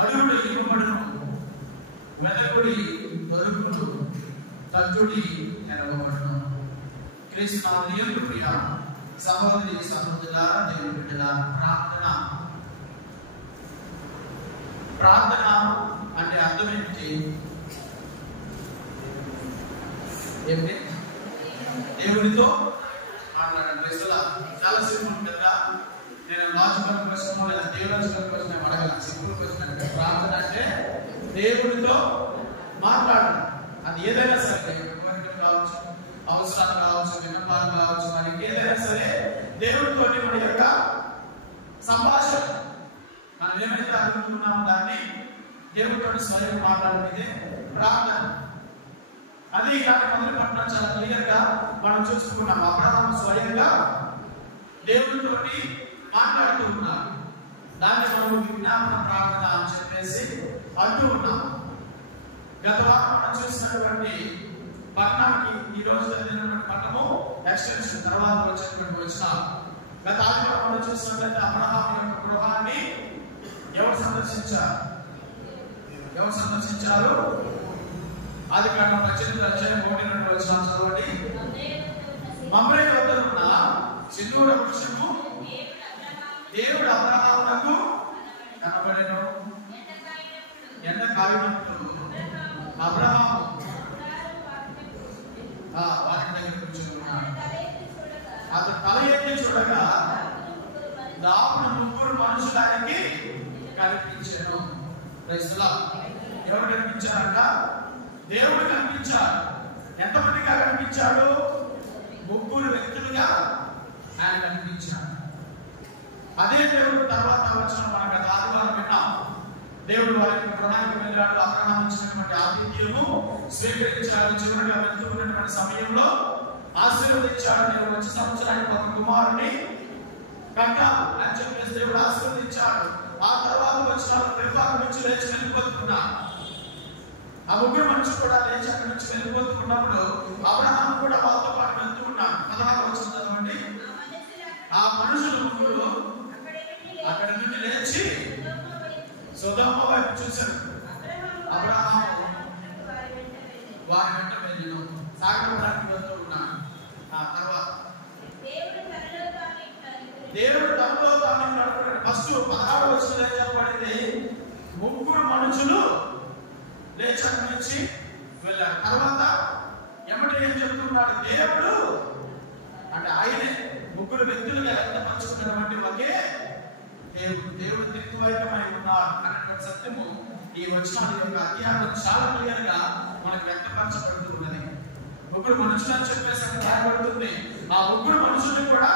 అడుగుడు ఇవ్వబడును, వెదకుడి దొరుకుడు, తట్టుడి నెరవబడును. క్రీస్తునామమునందు ప్రియ సహోదరి సహోదరులారా, దేవుని బిడ్డలారా, ప్రార్థన అంటే అర్థం ఏమిటి? ఏమిటి? దేవునితో మాట్లాడండి. చాలా సింపుల్ కదా. నేను లాజికల్ క్వశ్చన్ లేదా థియలాజికల్ క్వశ్చన్ అడగలను. సింపుల్ క్వశ్చన్ అంటే ప్రార్థన అంటే దేవునితో మాట్లాడడం. అది ఏదైనా సరే, కోరికలు కావచ్చు, అవసరాలు కావచ్చు, విన్నపాలు కావచ్చు, మనకి ఏదైనా సరే దేవునితో మన యొక్క సంభాషణ, మనం ఏమైతే అనుకుంటున్నామో దాన్ని దేవునితో స్వయం మాట్లాడేదే ప్రార్థన. అది ఇలాంటి మొదలు పట్టడం చాలా క్లియర్ గా మనం చూసుకున్నాం. అబ్రహాము స్వయంగా దేవునితో మాట్లాడుతూ ఉన్నాం. దాన్ని మనం విజ్ఞాపన ప్రార్థన అని చెప్పేసి అంటూ ఉన్నాం. గత వారం మనం చూసినటువంటి పట్టణానికి ఈ రోజు జరిగినటువంటి పట్టణము ఎక్స్టెన్షన్ తర్వాత వచ్చినటువంటి వచ్చిన గత ఆదివారం మనం చూసినట్లయితే అబ్రహాము యొక్క గృహాన్ని ఎవరు సందర్శించారు? ఆదికాండం 18:1-2 వచనాలు చదవండి. మమ్రే వద్ద ఉన్న సింధూర వృక్షము దేవుడు అబ్రహామునకు కనబడెను. ఎండ కాగినప్పుడు అబ్రహాము వారి దగ్గర కూర్చున్నాడు. అతను తల ఎత్తి చూడగా దాపుడు ముగ్గురు మనుషులు ఆయనకి కనిపించారు. ఎవరు కనిపించారంట? దేవుడు కనిపించాడు. ఎంతమందిగా కనిపించాడు? ముగ్గురు వ్యక్తులుగా ఆయన కనిపించాడు. అదే దేవుడు తర్వాత వచ్చిన మనం గత ఆదివారం విన్నాం. దేవుడు వారికి ప్రణాళిక వెళ్ళాడు. అబ్రహాము ఇచ్చినటువంటి ఆతిథ్యము స్వీకరించాడు. చివరిగా వెళ్తూ ఉన్నటువంటి సమయంలో ఆశీర్వదించాడు. నేను వచ్చే సంవత్సరానికి ఒక కుమారుని కట్టాను అని చెప్పేసి దేవుడు ఆశీర్వదించాడు. ఆ తర్వాత వచ్చిన వివాహం నుంచి లేచి వెళ్ళిపోతున్నాడు. ఆ ముగ్గురు మనుషులు కూడా లేచి అక్కడి నుంచి వెళ్ళిపోతున్నప్పుడు అబ్రహాము కూడా వాళ్ళతో పాటు వెళ్తూ ఉన్నాడు. 16 వచనం చదవండి. ఆ మనుషులు ముగ్గురు అక్కడి నుండి లేచి సొదొమ వైపు చూశారు. అబ్రహాము వారి వెంట వెళ్ళిన సాగడానికి వెళ్తూ ఉన్నాడు. ఆ తర్వాత దేవుడు తనలో తాను నడుపుతాడు. ఫస్ట్ 16 వచనంలో చెప్పబడింది, ముగ్గురు మనుషులు లేచి అక్కడి నుంచి వెళ్ళారు. తర్వాత ఎమ్మటే ఏం చెప్తున్నాడు? దేవుడు అంటే ఆయనే ముగ్గురు వ్యక్తులుగా వ్యక్తపరుచుకున్నటువంటి ఒకే దేవుడు త్రిత్వైకమై ఉన్నాడు అన్నటువంటి సత్యము ఈ వచనాల యొక్క అధ్యాయం చాలా క్లియర్ గా మనకు వ్యక్తపరచబడుతూ ఉన్నది. ముగ్గురు మనుషులు అని చెప్పేసి రాయబడుతుంది. ఆ ముగ్గురు మనుషులు కూడా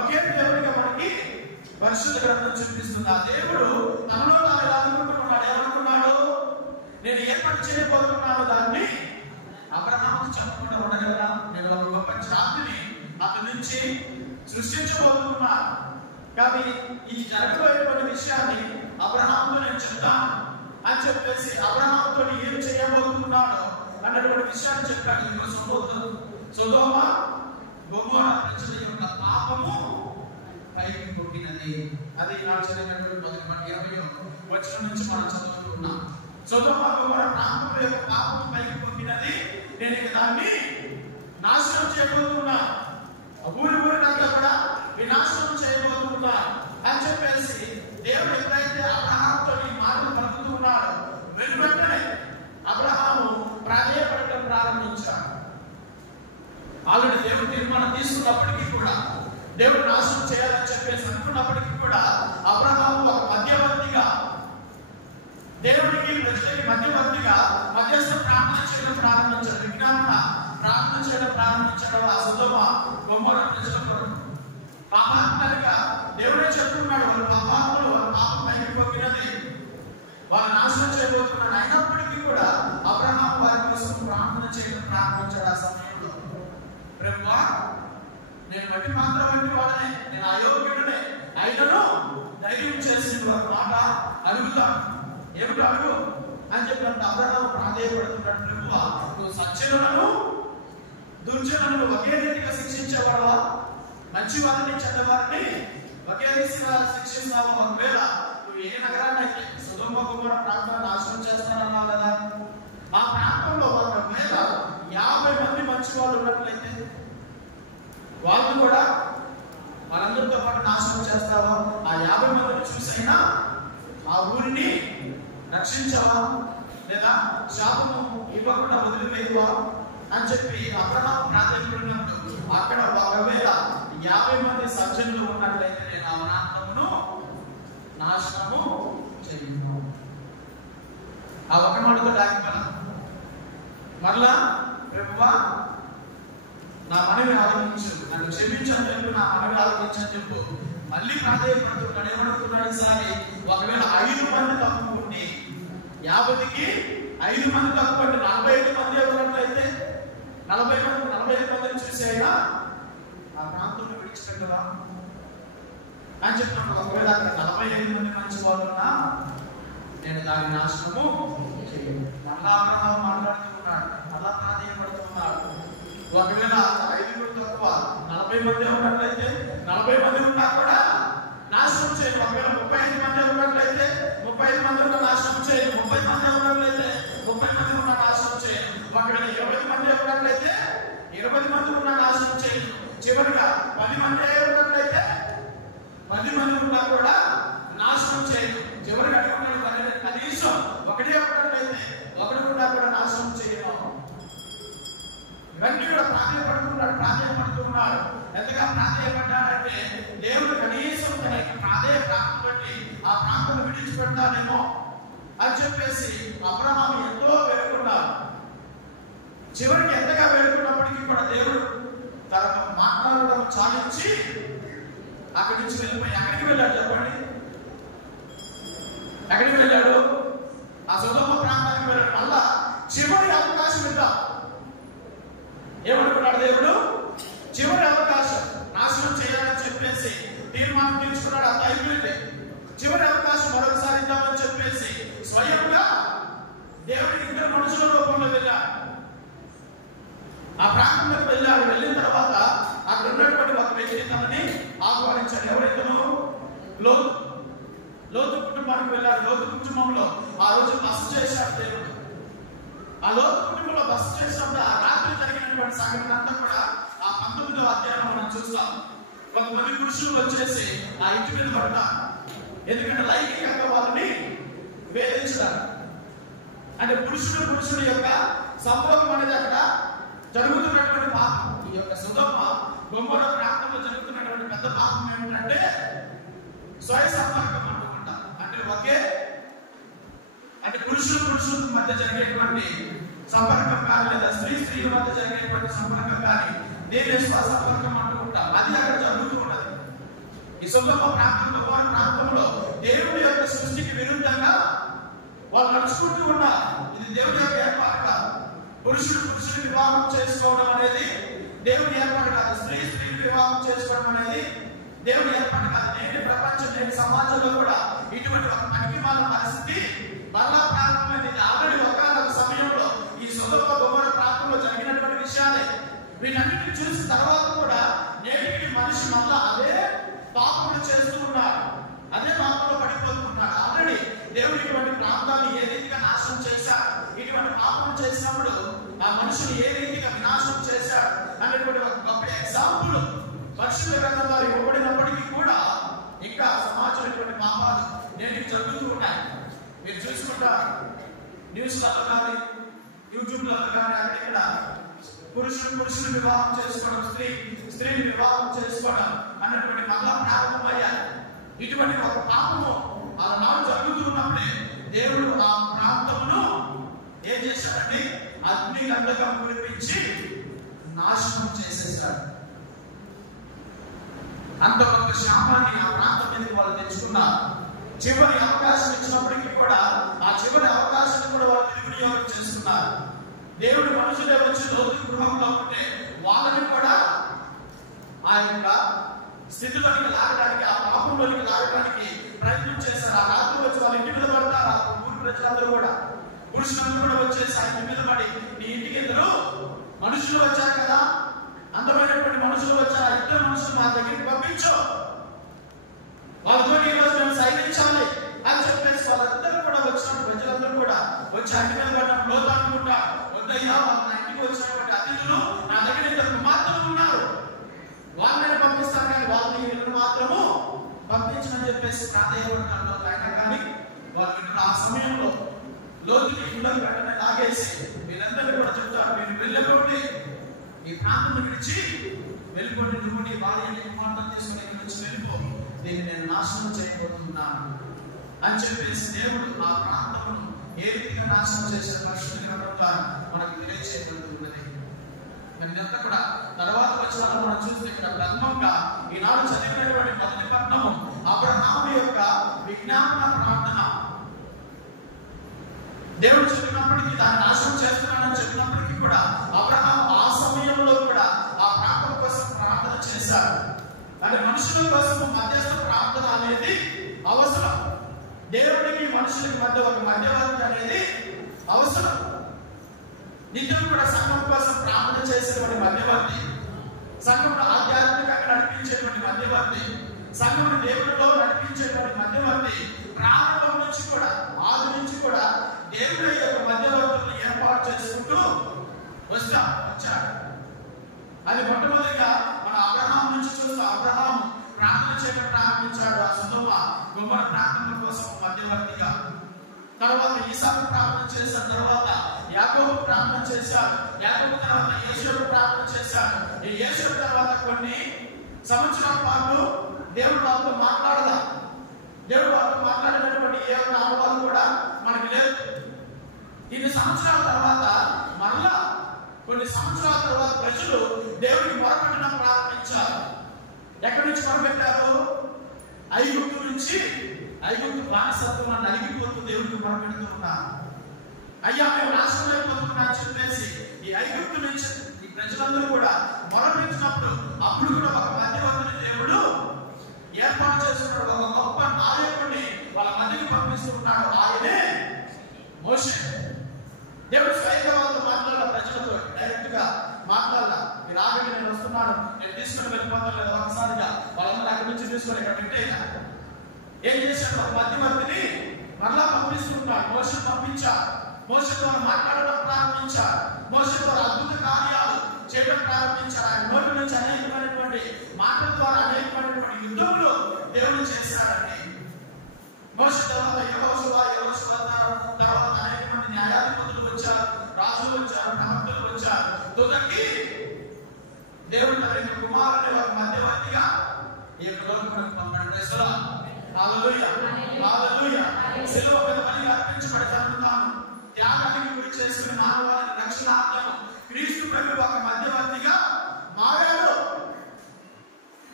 ఒకే దేవుడిగా మనకి పరిశుద్ధ గ్రంథం చూపిస్తుంది. ఆ దేవుడు తనలో తాను ఎలా అనుకుంటున్నాడు? ఏమనుకున్నాడు? నేను ఏర్పాటు చేయబోతున్నాను దాన్ని అబ్రహాముకు చెప్పకుండా ఉండగలరా? నేను ఒక గొప్ప జాతిని అతని నుంచి సృష్టించబోతున్నా, కానీ ఈ జరగబోయేటువంటి విషయాన్ని అబ్రహాముతో నేను చెప్తాను అని చెప్పేసి అబ్రహాముతో ఏం చేయబోతున్నాడు అన్నటువంటి విషయాన్ని చెప్పాడు. సొదొమ గొమొర్రా ప్రజల యొక్క పాపము పైకి పొక్కినది. అది నాకు చదివినటువంటి 20 వచనం నుంచి మనం చదువుతున్నాం. సొదొమ గొమొర్రా ప్రాంతం యొక్క పాపము పైకి పొక్కినది, నేను దాన్ని నాశనం చేయబోతున్నా, ఊరినంతా కూడా వినాశనం చేయబోతున్నా అని చెప్పేసి దేవుడు ఎప్పుడైతే అబ్రహాముతో ఈ మాటలు పలుకుతూ ఉన్నాడో వెంటనే అబ్రహాము ప్రాధేయపడటం ప్రారంభించాడు. ఆల్రెడీ దేవుడు తీర్మానం తీసుకున్నప్పటికీ కూడా, దేవుడు నాశనం చేయాలని చెప్పేసి అనుకున్నప్పటికీ కూడా అబ్రహాము ఒక మధ్యవర్తిగా, దేవుడికి ప్రజలకి మధ్యవర్తిగా మధ్యస్థ ప్రార్థన చేయడం ప్రారంభించాడు. విజ్ఞాపన ప్రార్థన చేయడం ప్రారంభించడం ఆ సొదొమ గొమొర్రా ప్రజల కొరకు. పాపాత్మలుగా దేవుడే చెప్తున్నాడు, వాళ్ళు పాపాత్ములు, వాళ్ళ పాపం పైకి పొక్కినది, వాళ్ళు నాశనం చేయబోతున్నాడు. అయినప్పటికీ కూడా అబ్రహాము వారి కోసం ప్రార్థన చేయడం ప్రారంభించాడు. ఆ సమయంలో ప్రభువా, నేను వట్టి మాత్రం వంటి వాడనే, నేను అయోగ్యుడనే, అయినను ధైర్యం చేసి వారి మాట అడుగుతాను. ఏమిటి అడుగు అని చెప్పినట్టు అబ్రహాము ప్రాధేయపడుతున్నాడు. ప్రభువా, నువ్వు సజ్జనులను దుర్జనులను ఒకే రీతిగా శిక్షించేవాడవా? మంచి వారిని చెడ్డవారిని ఒకే దిశగా శిక్షిస్తావు. ఒకవేళ నువ్వు ఏ నగరాన్ని అయితే సొదొమ గొమొర్రా ప్రాంతాన్ని నాశనం చేస్తానన్నావు కదా, ఆ ప్రాంతంలో ఒకవేళ 50 మంది మంచి వాళ్ళు ఉన్నట్లయితే వాళ్ళు కూడా వాళ్ళందరితో పాటు నాశనం చేస్తావా? ఆ 50 మందిని చూసైనా ఆ ఊరిని రక్షించవా, లేదా శాపము ఇవ్వకుండా వదిలివేయవా అని చెప్పి అబ్రహాము ప్రార్థించినప్పుడు అక్కడ ఒకవేళ 50 మంది సజ్జనులు ఉన్నట్లయితే నేను ఆ ప్రాంతమును నాశనము చేయను. ఆ ఒక మాటతో దాగిపోయినా మరలా ప్రభువా నా మనవి ఆలోచించు, నన్ను క్షమించని చెప్పి నా మనవి ఆలోచించని చెప్పు. మళ్ళీ ప్రాధాన్యపడుతున్నాడు. ఏమడుతున్నాడు ఈసారి? ఒకవేళ 5 మంది తప్పుకుంటే 50కి 5 మంది తప్పుకుంటే 45 మంది ఉన్నట్లయితే 45 మందిని చూసేనా ఆ ప్రాంతంలో విడిచిపెట్టవా అని చెప్పినప్పుడు ఒకవేళ అక్కడ 45 మంది మంచి వాళ్ళు ఉన్నా నేను దాని నాశనము చేయను. మళ్ళా అబ్రహాము మాట్లాడుతున్నాడు, మళ్ళా ప్రాధాన్యపడుతున్నాడు. ఒకవేళ 5 తక్కువ 40 మంది ఉన్నట్లయితే 40 మంది ఉన్నా కూడా నాశనం చేయను. ఒకవేళ 35 మంది ఉన్నట్లయితే 35 మంది ఉన్న నాశనం చేయను. 30 మంది ఉన్నట్లయితే 30 మంది ఉన్న నాశనం చేయను. ఒకవేళ 20 మంది ఉన్నట్లయితే 20 మంది ఉన్న నాశనం చేయను. చివరిగా 10 మంది ఉన్నట్లయితే 10 మంది ఉన్నా కూడా నాశనం చేయను. చివరిగా అడుగుతున్నాడు, కనీసం ఒకటే ఉన్నట్లయితే ఒకటి ఉన్నా కూడా నాశనం చేయను. ఇవన్నీ కూడా ప్రాధాన్యపడుతున్నాడు. ఎంతగా ప్రాధాన్యపడ్డాడంటే దేవుడు కనీసం తనకి ప్రాధాన్యత బట్టి ఆ ప్రాంతం విడిచిపెడతానేమో అని చెప్పేసి అబ్రహాము ఎంతో వేడుకున్నాడు. చివరికి ఎంతగా వేడుకున్నప్పటికీ కూడా దేవుడు తన మాట్లాడడం చాలించి అక్కడి నుంచి వెళ్ళిపోయి ఎక్కడికి వెళ్ళాడు చెప్పండి? ఎక్కడికి వెళ్ళాడు? ఆ సొదొమ ప్రాంతానికి వెళ్ళాడు. మళ్ళా చివరి అవకాశం ఇద్దాం ఏమనుకున్నాడు దేవుడు? చివరి అవకాశం నాశనం చేయాలని చెప్పేసి తీర్మానం తీసుకున్నాడు. అంత అయిపోయింది. చివరి అవకాశం మరొకసారి ఇద్దామని చెప్పేసి స్వయంగా దేవుడికి 2 మనుషుల రూపంలో వెళ్ళాడు. ఆ ప్రాంతంలోకి వెళ్ళాడు. వెళ్ళిన తర్వాత అక్కడ ఉన్నటువంటి ఒక వ్యక్తి తనని ఆహ్వానించాడు. ఎవరైతేనో లోతు కుటుంబానికి వెళ్ళాడు. లోతు కుటుంబంలో ఆ రోజు బస చేశాడు దేవుడు. ఆ లోతు కుటుంబంలో బస చేసినప్పుడు ఆ రాత్రి జరిగినటువంటి సంఘటన అంతా కూడా ఆ 19వ అధ్యాయంలో మనం చూస్తాం. కొంతమంది పురుషులు వచ్చేసి ఆ ఇంటి మీద పడతారు. ఎందుకంటే లైంగికంగా వాళ్ళని వేధించారు. అంటే పురుషుడు యొక్క సంభోగం అనేది అక్కడ జరుగుతున్నటువంటి పాపం. ఈ యొక్క సొదొమ గొమొర్రా ప్రాంతంలో జరుగుతున్నటువంటి పెద్ద పాపం ఏమిటంటే స్వయ సంపర్కం అంటుకుంటాం. అంటే పురుషుల మధ్య జరిగేటువంటి సంపర్కం కానీ, లేదా స్త్రీల మధ్య జరిగేటువంటి సంపర్కం కానీ దేని సంపర్కం అంటుకుంటాం. అది అక్కడ జరుగుతూ ఉన్నది. ఈ సొదొమ ప్రాంతంలో దేవుడి యొక్క సృష్టికి విరుద్ధంగా వాళ్ళు నడుచుకుంటూ ఉన్నారు. ఇది దేవుడి యొక్క ఏర్పాటు కాదు. పురుషుడు వివాహం చేసుకోవడం అనేది దేవుడి ఏర్పాటు కాదు. స్త్రీని వివాహం చేసుకోవడం అనేది దేవుడి ఏర్పాటు కాదు. నేటి సమాజంలో కూడా ఇటువంటి ఒక పనికిమాల పరిస్థితి మరలా ప్రారంభమైంది. ఆల్రెడీ ఒకనొక సమయంలో ఈ సొదొమ గొమొర్రా ప్రాంతంలో జరిగినటువంటి విషయాలే. వీటన్నిటిని చూసిన తర్వాత కూడా నేటికి మనిషి మళ్ళా అదే పాపములు చేస్తూ ఉన్నాడు. అదే పాపంలో పడిపోతున్నాడు. ఆల్రెడీ దేవుడు ఇటువంటి ప్రాంతాన్ని ఏ రీతిగా నాశనం చేశాడు, ఇటువంటి పాపం చేసినప్పుడు ఆ మనుషులు ఏ రీతిగా వినాశనం చేశాడు అనేటువంటి ఒక గొప్ప ఎగ్జాంపుల్ పరిశుద్ధ గ్రంథంలో ఇవ్వబడినప్పటికీ కూడా ఇంకా సమాజంలో ఇటువంటి పాపాలు నేటికి జరుగుతూ ఉన్నాయి. మీరు చూసుకుంటారు న్యూస్లలో కానీ, యూట్యూబ్లలో కానీ, అక్కడ పురుషుడు వివాహం చేసుకోవడం, స్త్రీని వివాహం చేసుకోవడం అన్నటువంటి మళ్ళా ప్రారంభమయ్యారు. ఇటువంటి ఒక పాపము ఆనాడు జరుగుతున్నప్పుడే దేవుడు ఆ ప్రాంతమును ఏం చేశాడంటే అగ్ని గంధకం కురిపించి నాశనం చేసేసాడు. అంత ఒక శాపాన్ని ఆ ప్రాంతం మీదకి వాళ్ళు తెచ్చుకున్నారు. చివరి అవకాశం ఇచ్చినప్పటికీ కూడా ఆ చివరి అవకాశాన్ని కూడా వాళ్ళు దుర్వినియోగం చేస్తున్నారు. దేవుడు మనుషులే వచ్చి లోతు గృహంలో ఉంటే వాళ్ళని కూడా ఆ యొక్క స్థితిలోనికి లాగడానికి, ఆ పాపంలోనికి లాగడానికి ప్రయత్నం చేశారు. ఆ రాత్రి వచ్చి వాళ్ళ ఇంటి మీద పడతారు. ఆ ఊరి ప్రజలందరూ కూడా, పురుషులందరూ కూడా వచ్చేసి ఆ ఇంటి మీద పడి నీ ఇంటికి ఇద్దరు మనుషులు వచ్చారు కదా, అందమైనటువంటి మనుషులు వచ్చారు, ఇద్దరు మనుషులు మా దగ్గరికి పంపించు, వాళ్ళతో ఈరోజు మేము సైనించాలి అని చెప్పేసి వాళ్ళందరూ కూడా వచ్చిన ప్రజలందరూ కూడా వచ్చి అన్ని మీద పడ్డం లోతనుకుంటా, వద్దయ్యా వాళ్ళ ఇంటికి వచ్చినటువంటి అతిథులు నా దగ్గర ఇద్దరు కుమార్తెలు ఉన్నారు, వాళ్ళని పంపిస్తాను కానీ వాళ్ళని వీళ్ళని మాత్రము పంపించమని చెప్పేసి ప్రాధాన్యపడ్డాను. అయినా కానీ వాళ్ళు ఆ సమయంలో లోతుకి ఇంట్లో వెంటనే తాగేసి వీళ్ళందరూ కూడా చెప్తారు, మీరు వెళ్ళిపోండి, ఈ ప్రాంతం విడిచి వెళ్ళిపోండి, నువ్వు నీ భార్యని కుమార్తెను తీసుకుని ఇక్కడ నుంచి వెళ్ళిపో, దీన్ని నేను నాశనం చేయబోతున్నాను అని చెప్పేసి దేవుడు ఆ ప్రాంతమును ఏ రీతిగా నాశనం చేసే పరిస్థితి మనకు తెలియచేయబడుతున్నది. ఇదంతా కూడా తర్వాత వచనాలు మనం చూస్తే ఇక్కడ ప్రథమంగా ఈనాడు చదివినటువంటి మొదటి పట్టణము అబ్రహాము యొక్క విజ్ఞాపన ప్రార్థన. దేవుడు చెప్పినప్పటికీ దాన్ని నాశనం చేస్తున్నానని చెప్పినప్పటికీ కూడా అబ్రహాము ఆ సమయంలో కూడా ఆ ప్రాంతం కోసం ప్రార్థన చేశారు. అంటే మనుషుల కోసం మధ్యస్థ ప్రార్థన అనేది అవసరం. దేవుడికి మనుషులకి మధ్య ఒక మధ్యవర్తి అనేది అవసరం. నిత్యం కూడా సంఘం కోసం ప్రార్థన చేసేటువంటి మధ్యవర్తి, సంఘం ఆధ్యాత్మికంగా నడిపించేటువంటి మధ్యవర్తి, సంఘం దేవుడితో నడిపించేటువంటి మధ్యవర్తి ప్రారంభం నుంచి కూడా ఆది నుంచి కూడా దేవుడి యొక్క మధ్యవర్తులను ఏర్పాటు చేసుకుంటూ వచ్చాడు. అది మొట్టమొదటిగా మన అబ్రహాం నుంచి చూస్తూ అబ్రహాం ప్రార్థన చేయడం ప్రారంభించాడు. ఆ సుధమ గుమ్మర ప్రార్థన కోసం మధ్యవర్తిగా. తర్వాత ఈసాకు ప్రార్థన చేసిన తర్వాత యాకోబు ప్రార్థన చేశాడు. యాకోబు తర్వాత యేషోబు ప్రార్థన చేశాడు. ఈ యేషోబు తర్వాత కొన్ని సంవత్సరాల పాటు దేవుడు వాళ్ళతో మాట్లాడదా. దేవుడు వాళ్ళతో మాట్లాడినటువంటి ఏ అనుభవాలు కూడా మనకి లేదు. ఇన్ని సంవత్సరాల తర్వాత మరలా కొన్ని సంవత్సరాల తర్వాత ప్రజలు దేవుడికి మొరపెట్టడం ప్రారంభించారు. ఎక్కడి నుంచి మొరపెట్టారు? ఐగుప్తు నుంచి. ఐగుప్తు బానిసత్వం నలిగిపోతూ దేవుడికి మొరపెడుతున్నారు. అయ్యా మేము నాశనం అయిపోతున్నా అని చెప్పేసి ఈ ఐగుప్తు నుంచి ఈ ప్రజలందరూ కూడా మొరపెట్టినప్పుడు అప్పుడు కూడా ఒక మధ్యవర్తిని దేవుడు ఏర్పాటు చేస్తున్నాడు. ఒక గొప్ప నాయకుడిని వాళ్ళ మధ్యకి పంపిస్తున్నాడు. ఆయనే మోషే. దేవుడు స్వయంగా వాళ్ళతో మాట్లాడాల, ప్రజలతో డైరెక్ట్ గా మాట్లాడాల. మీరు ఆగండి, నేను వస్తున్నాను, నేను తీసుకుని వెళ్ళిపోతాను లేదా ఒకసారిగా వాళ్ళందరూ అక్కడి నుంచి తీసుకొని ఇక్కడ పెట్టేలా ఏం చేశాడు? ఒక మధ్యవర్తిని మరలా పంపిస్తున్నాడు. మోషేను పంపించాడు. మోషేతో మాట్లాడడం ప్రారంభించాడు. మోషేతో అద్భుత కార్యాలు చేయడం ప్రారంభించాడు. ఆయన నోటి నుంచి అనేకమైనటువంటి మాటల ద్వారా అనేకమైనటువంటి యుద్ధములు దేవుడు చేశాడండి. మోషే తర్వాత యెహోషువ తర్వాత అనేక మంది న్యాయాధిపతులు వచ్చారు, రాజులు వచ్చారు, ప్రవక్తలు వచ్చారు. తుదకి దేవుడు తన కుమారుని ఒక మధ్యవర్తిగా ఈ యొక్క లోకానికి పంపాడు. హల్లెలూయా, హల్లెలూయా. సిలువ మీద బలిగా అర్పించబడతాను. త్యాగానికి గురి చేసిన మానవాళిని రక్షణార్థం క్రీస్తు ప్రభు ఒక మధ్యవర్తిగా మారాడు.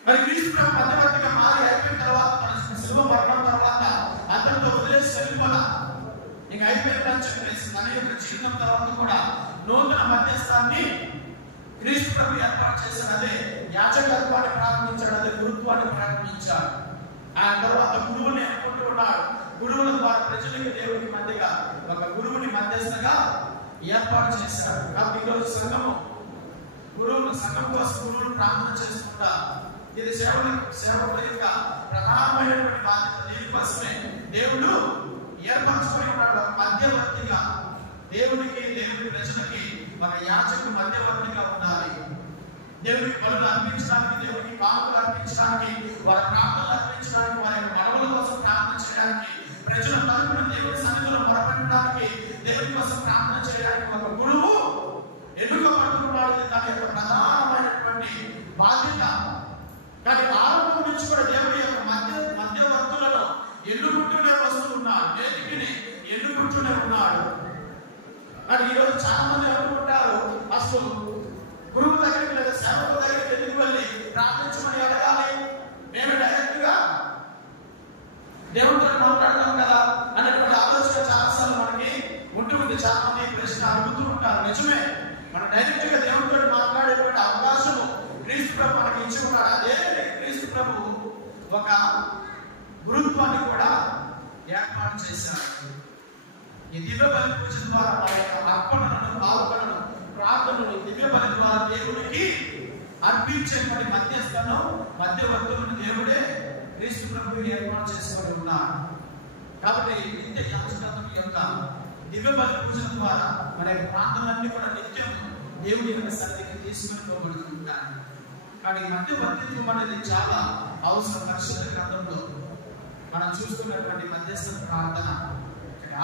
మరి క్రీస్తు ప్రభు మధ్యవర్తిగా మారి అయిపోయిన తర్వాత సిలువ మరణం తర్వాత అందరితో వదిలేసి వెళ్ళిపోదా, ఇంక అయిపోయిందని చెప్పేసి తన యొక్క జీవితం తర్వాత కూడా నూతన మధ్యస్థాన్ని క్రీస్తు ప్రభు ఏర్పాటు చేశాడు. అదే యాజకత్వాన్ని ప్రారంభించాడు, అదే గురుత్వాన్ని ప్రారంభించాడు. ఆ తర్వాత గురువుని అనుకుంటూ ఉన్నాడు. గురువుల ద్వారా ప్రజలకి దేవుడికి మధ్యగా ఒక గురువుని మధ్యస్థగా ఏర్పాటు చేశాడు. కాబట్టి ఈరోజు సంఘము గురువులు, సంఘం కోసం గురువులు ప్రార్థన చేసుకుంటా. ఇది సేవకుల యొక్క ప్రధానమైనటువంటి బాధ్యత. దీనికోసమే దేవుడు ఏర్పరచుకొని ఉన్నాడు ఒక మధ్యవర్తిగా. దేవుడికి దేవుడి ప్రజలకి ఒక యాజకుడు మధ్యవర్తిగా ఉండాలి. దేవుడికి బలులు అర్పించడానికి, దేవుడికి కానుకలు అర్పించడానికి, వారి ప్రార్థనలు అర్పించడానికి, వారి మనవుల కోసం ప్రార్థన చేయడానికి, ప్రజల తరపున దేవుడి సన్నిధిలో మొరపెట్టడానికి, దేవుడి కోసం ప్రార్థన చేయడానికి ఒక గురువు ఎన్నుకోబడుతున్నాడు. దాని యొక్క ప్రధానమైనటువంటి బాధ్యత. కానీ ఆరంభం నుంచి కూడా దేవుడి యొక్క మధ్యవర్తులను ఎన్నుకుంటూనే వస్తున్నాడు, నేటికి ఎన్నుకుంటూనే ఉన్నాడు. కానీ ఈరోజు చాలా మంది అనుకుంటారు అసలు గురువు దగ్గరికి లేదా సేవకుల దగ్గరికి ఎందుకు వెళ్ళి ప్రార్థించమని అడగాలి, మేము డైరెక్ట్ గా దేవుడితో మాట్లాడతాం కదా అనేటువంటి ఆలోచన చాలాసార్లు మనకి ఉంటుంది. చాలా మంది ప్రశ్న అడుగుతూ ఉంటారు. నిజమే, మనం డైరెక్ట్ గా దేవుడితో మాట్లాడేటువంటి అవకాశం క్రీస్తు ప్రభు మనకి ఇచ్చి ఉన్నాడు. అదే క్రీస్తు ప్రభు ఒక గురుత్వాన్ని కూడా ఏర్పాటు చేశారు. ఈ దివ్య బలి పూజ ద్వారా అర్పణలను, పాల్గొనను, ప్రార్థనలు దివ్య బలి ద్వారా దేవుడికి అర్పించేటువంటి మధ్యస్థను మధ్యవర్తులను దేవుడే క్రీస్తు ప్రభువు ఏర్పాటు చేసుకొని ఉన్నారు. కాబట్టి నిత్య యాజకత్వం యొక్క దివ్య బలి పూజల ద్వారా మన ప్రార్థనలన్నీ కూడా నిత్యం దేవుడి యొక్క సన్నిధికి తీసుకొని పోబడుతుంటారు. కానీ మధ్యవర్తిత్వం అనేది చాలా అవసరం. పరిశుద్ధ గ్రంథంలో మనం చూస్తున్నటువంటి మధ్యస్థ ప్రార్థన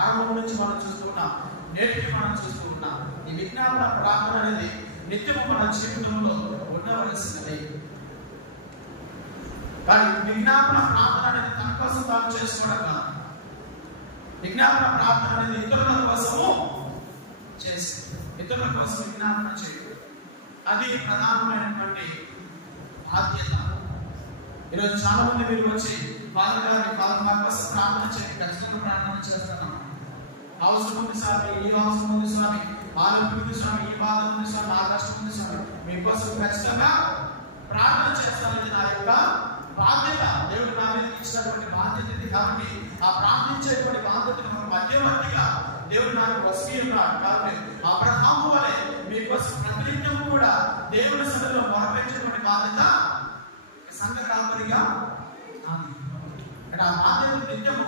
ఆరంభం నుంచి మనం చూస్తూ ఉన్నాం, నేటికి మనం చూస్తూ ఉన్నాం. ఈ విజ్ఞాపన ప్రార్థన అనేది నిత్యము మన జీవితంలో ఉండవలసినది. కానీ విజ్ఞాపన ప్రార్థన అనేది తన కోసం తాను చేసుకోవడం కాదు. విజ్ఞాపన ప్రార్థన అనేది ఇతరుల కోసము చేసి ఇతరుల కోసం విజ్ఞాపన చేయడం, అది ప్రధానమైనటువంటి బాధ్యత. ఈరోజు చాలా మంది మీరు వచ్చి ఫాదర్ మా కోసం ప్రార్థన చేయండి, ఖచ్చితంగా ప్రార్థన చేస్తున్నాం. అవసరం ఉంది స్వామి, ఈ అవసరం ఉంది స్వామి, ఆరోగ్యం ఉంది స్వామి, ఈ బాధ ఉంది స్వామి, ఆ కష్టం ఉంది స్వామి, మీకోసం ఖచ్చితంగా ప్రార్థన చేస్తానని నా యొక్క బాధ్యత. దేవుడు నా మీద ఇచ్చినటువంటి బాధ్యత ఇది. కాబట్టి ఆ ప్రార్థించేటువంటి బాధ్యతను మనం మధ్యవర్తిగా దేవుడు నాకు వసతి ఉన్నాడు. కాబట్టి అబ్రహాము వలె మీకోసం ప్రతినిత్యం కూడా దేవుని సన్నిధిలో మొరపెట్టేటువంటి బాధ్యత సంఘ కాపరిగా ఆ బాధ్యత నిత్యము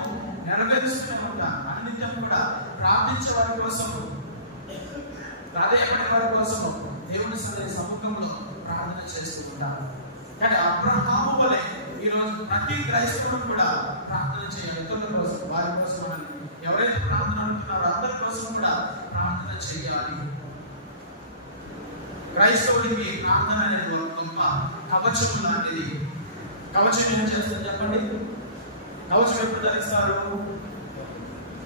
నెరవేరుస్తూనే ఉంటాను. అనిత్యం కూడా ప్రార్థించే వారి కోసం, ప్రాధాన్యపడే వారి కోసం దేవుని సముఖంలో ప్రార్థన చేస్తూ ఉంటాను. కానీ అబ్రహాము వలె ఈరోజు ప్రతి క్రైస్తవుడు కూడా ప్రార్థన చేయాలి. ఇతరుల కోసం, వారి కోసం, ఎవరైతే ప్రార్థన అనుకున్నారో అందరి కోసం కూడా ప్రార్థన చేయాలి. క్రైస్తవుడికి ప్రార్థన అనేది ఒక గొప్ప కవచం లాంటిది. కవచం ఏం చేస్తారు చెప్పండి? కవచం ఎప్పుడు ధరిస్తారు?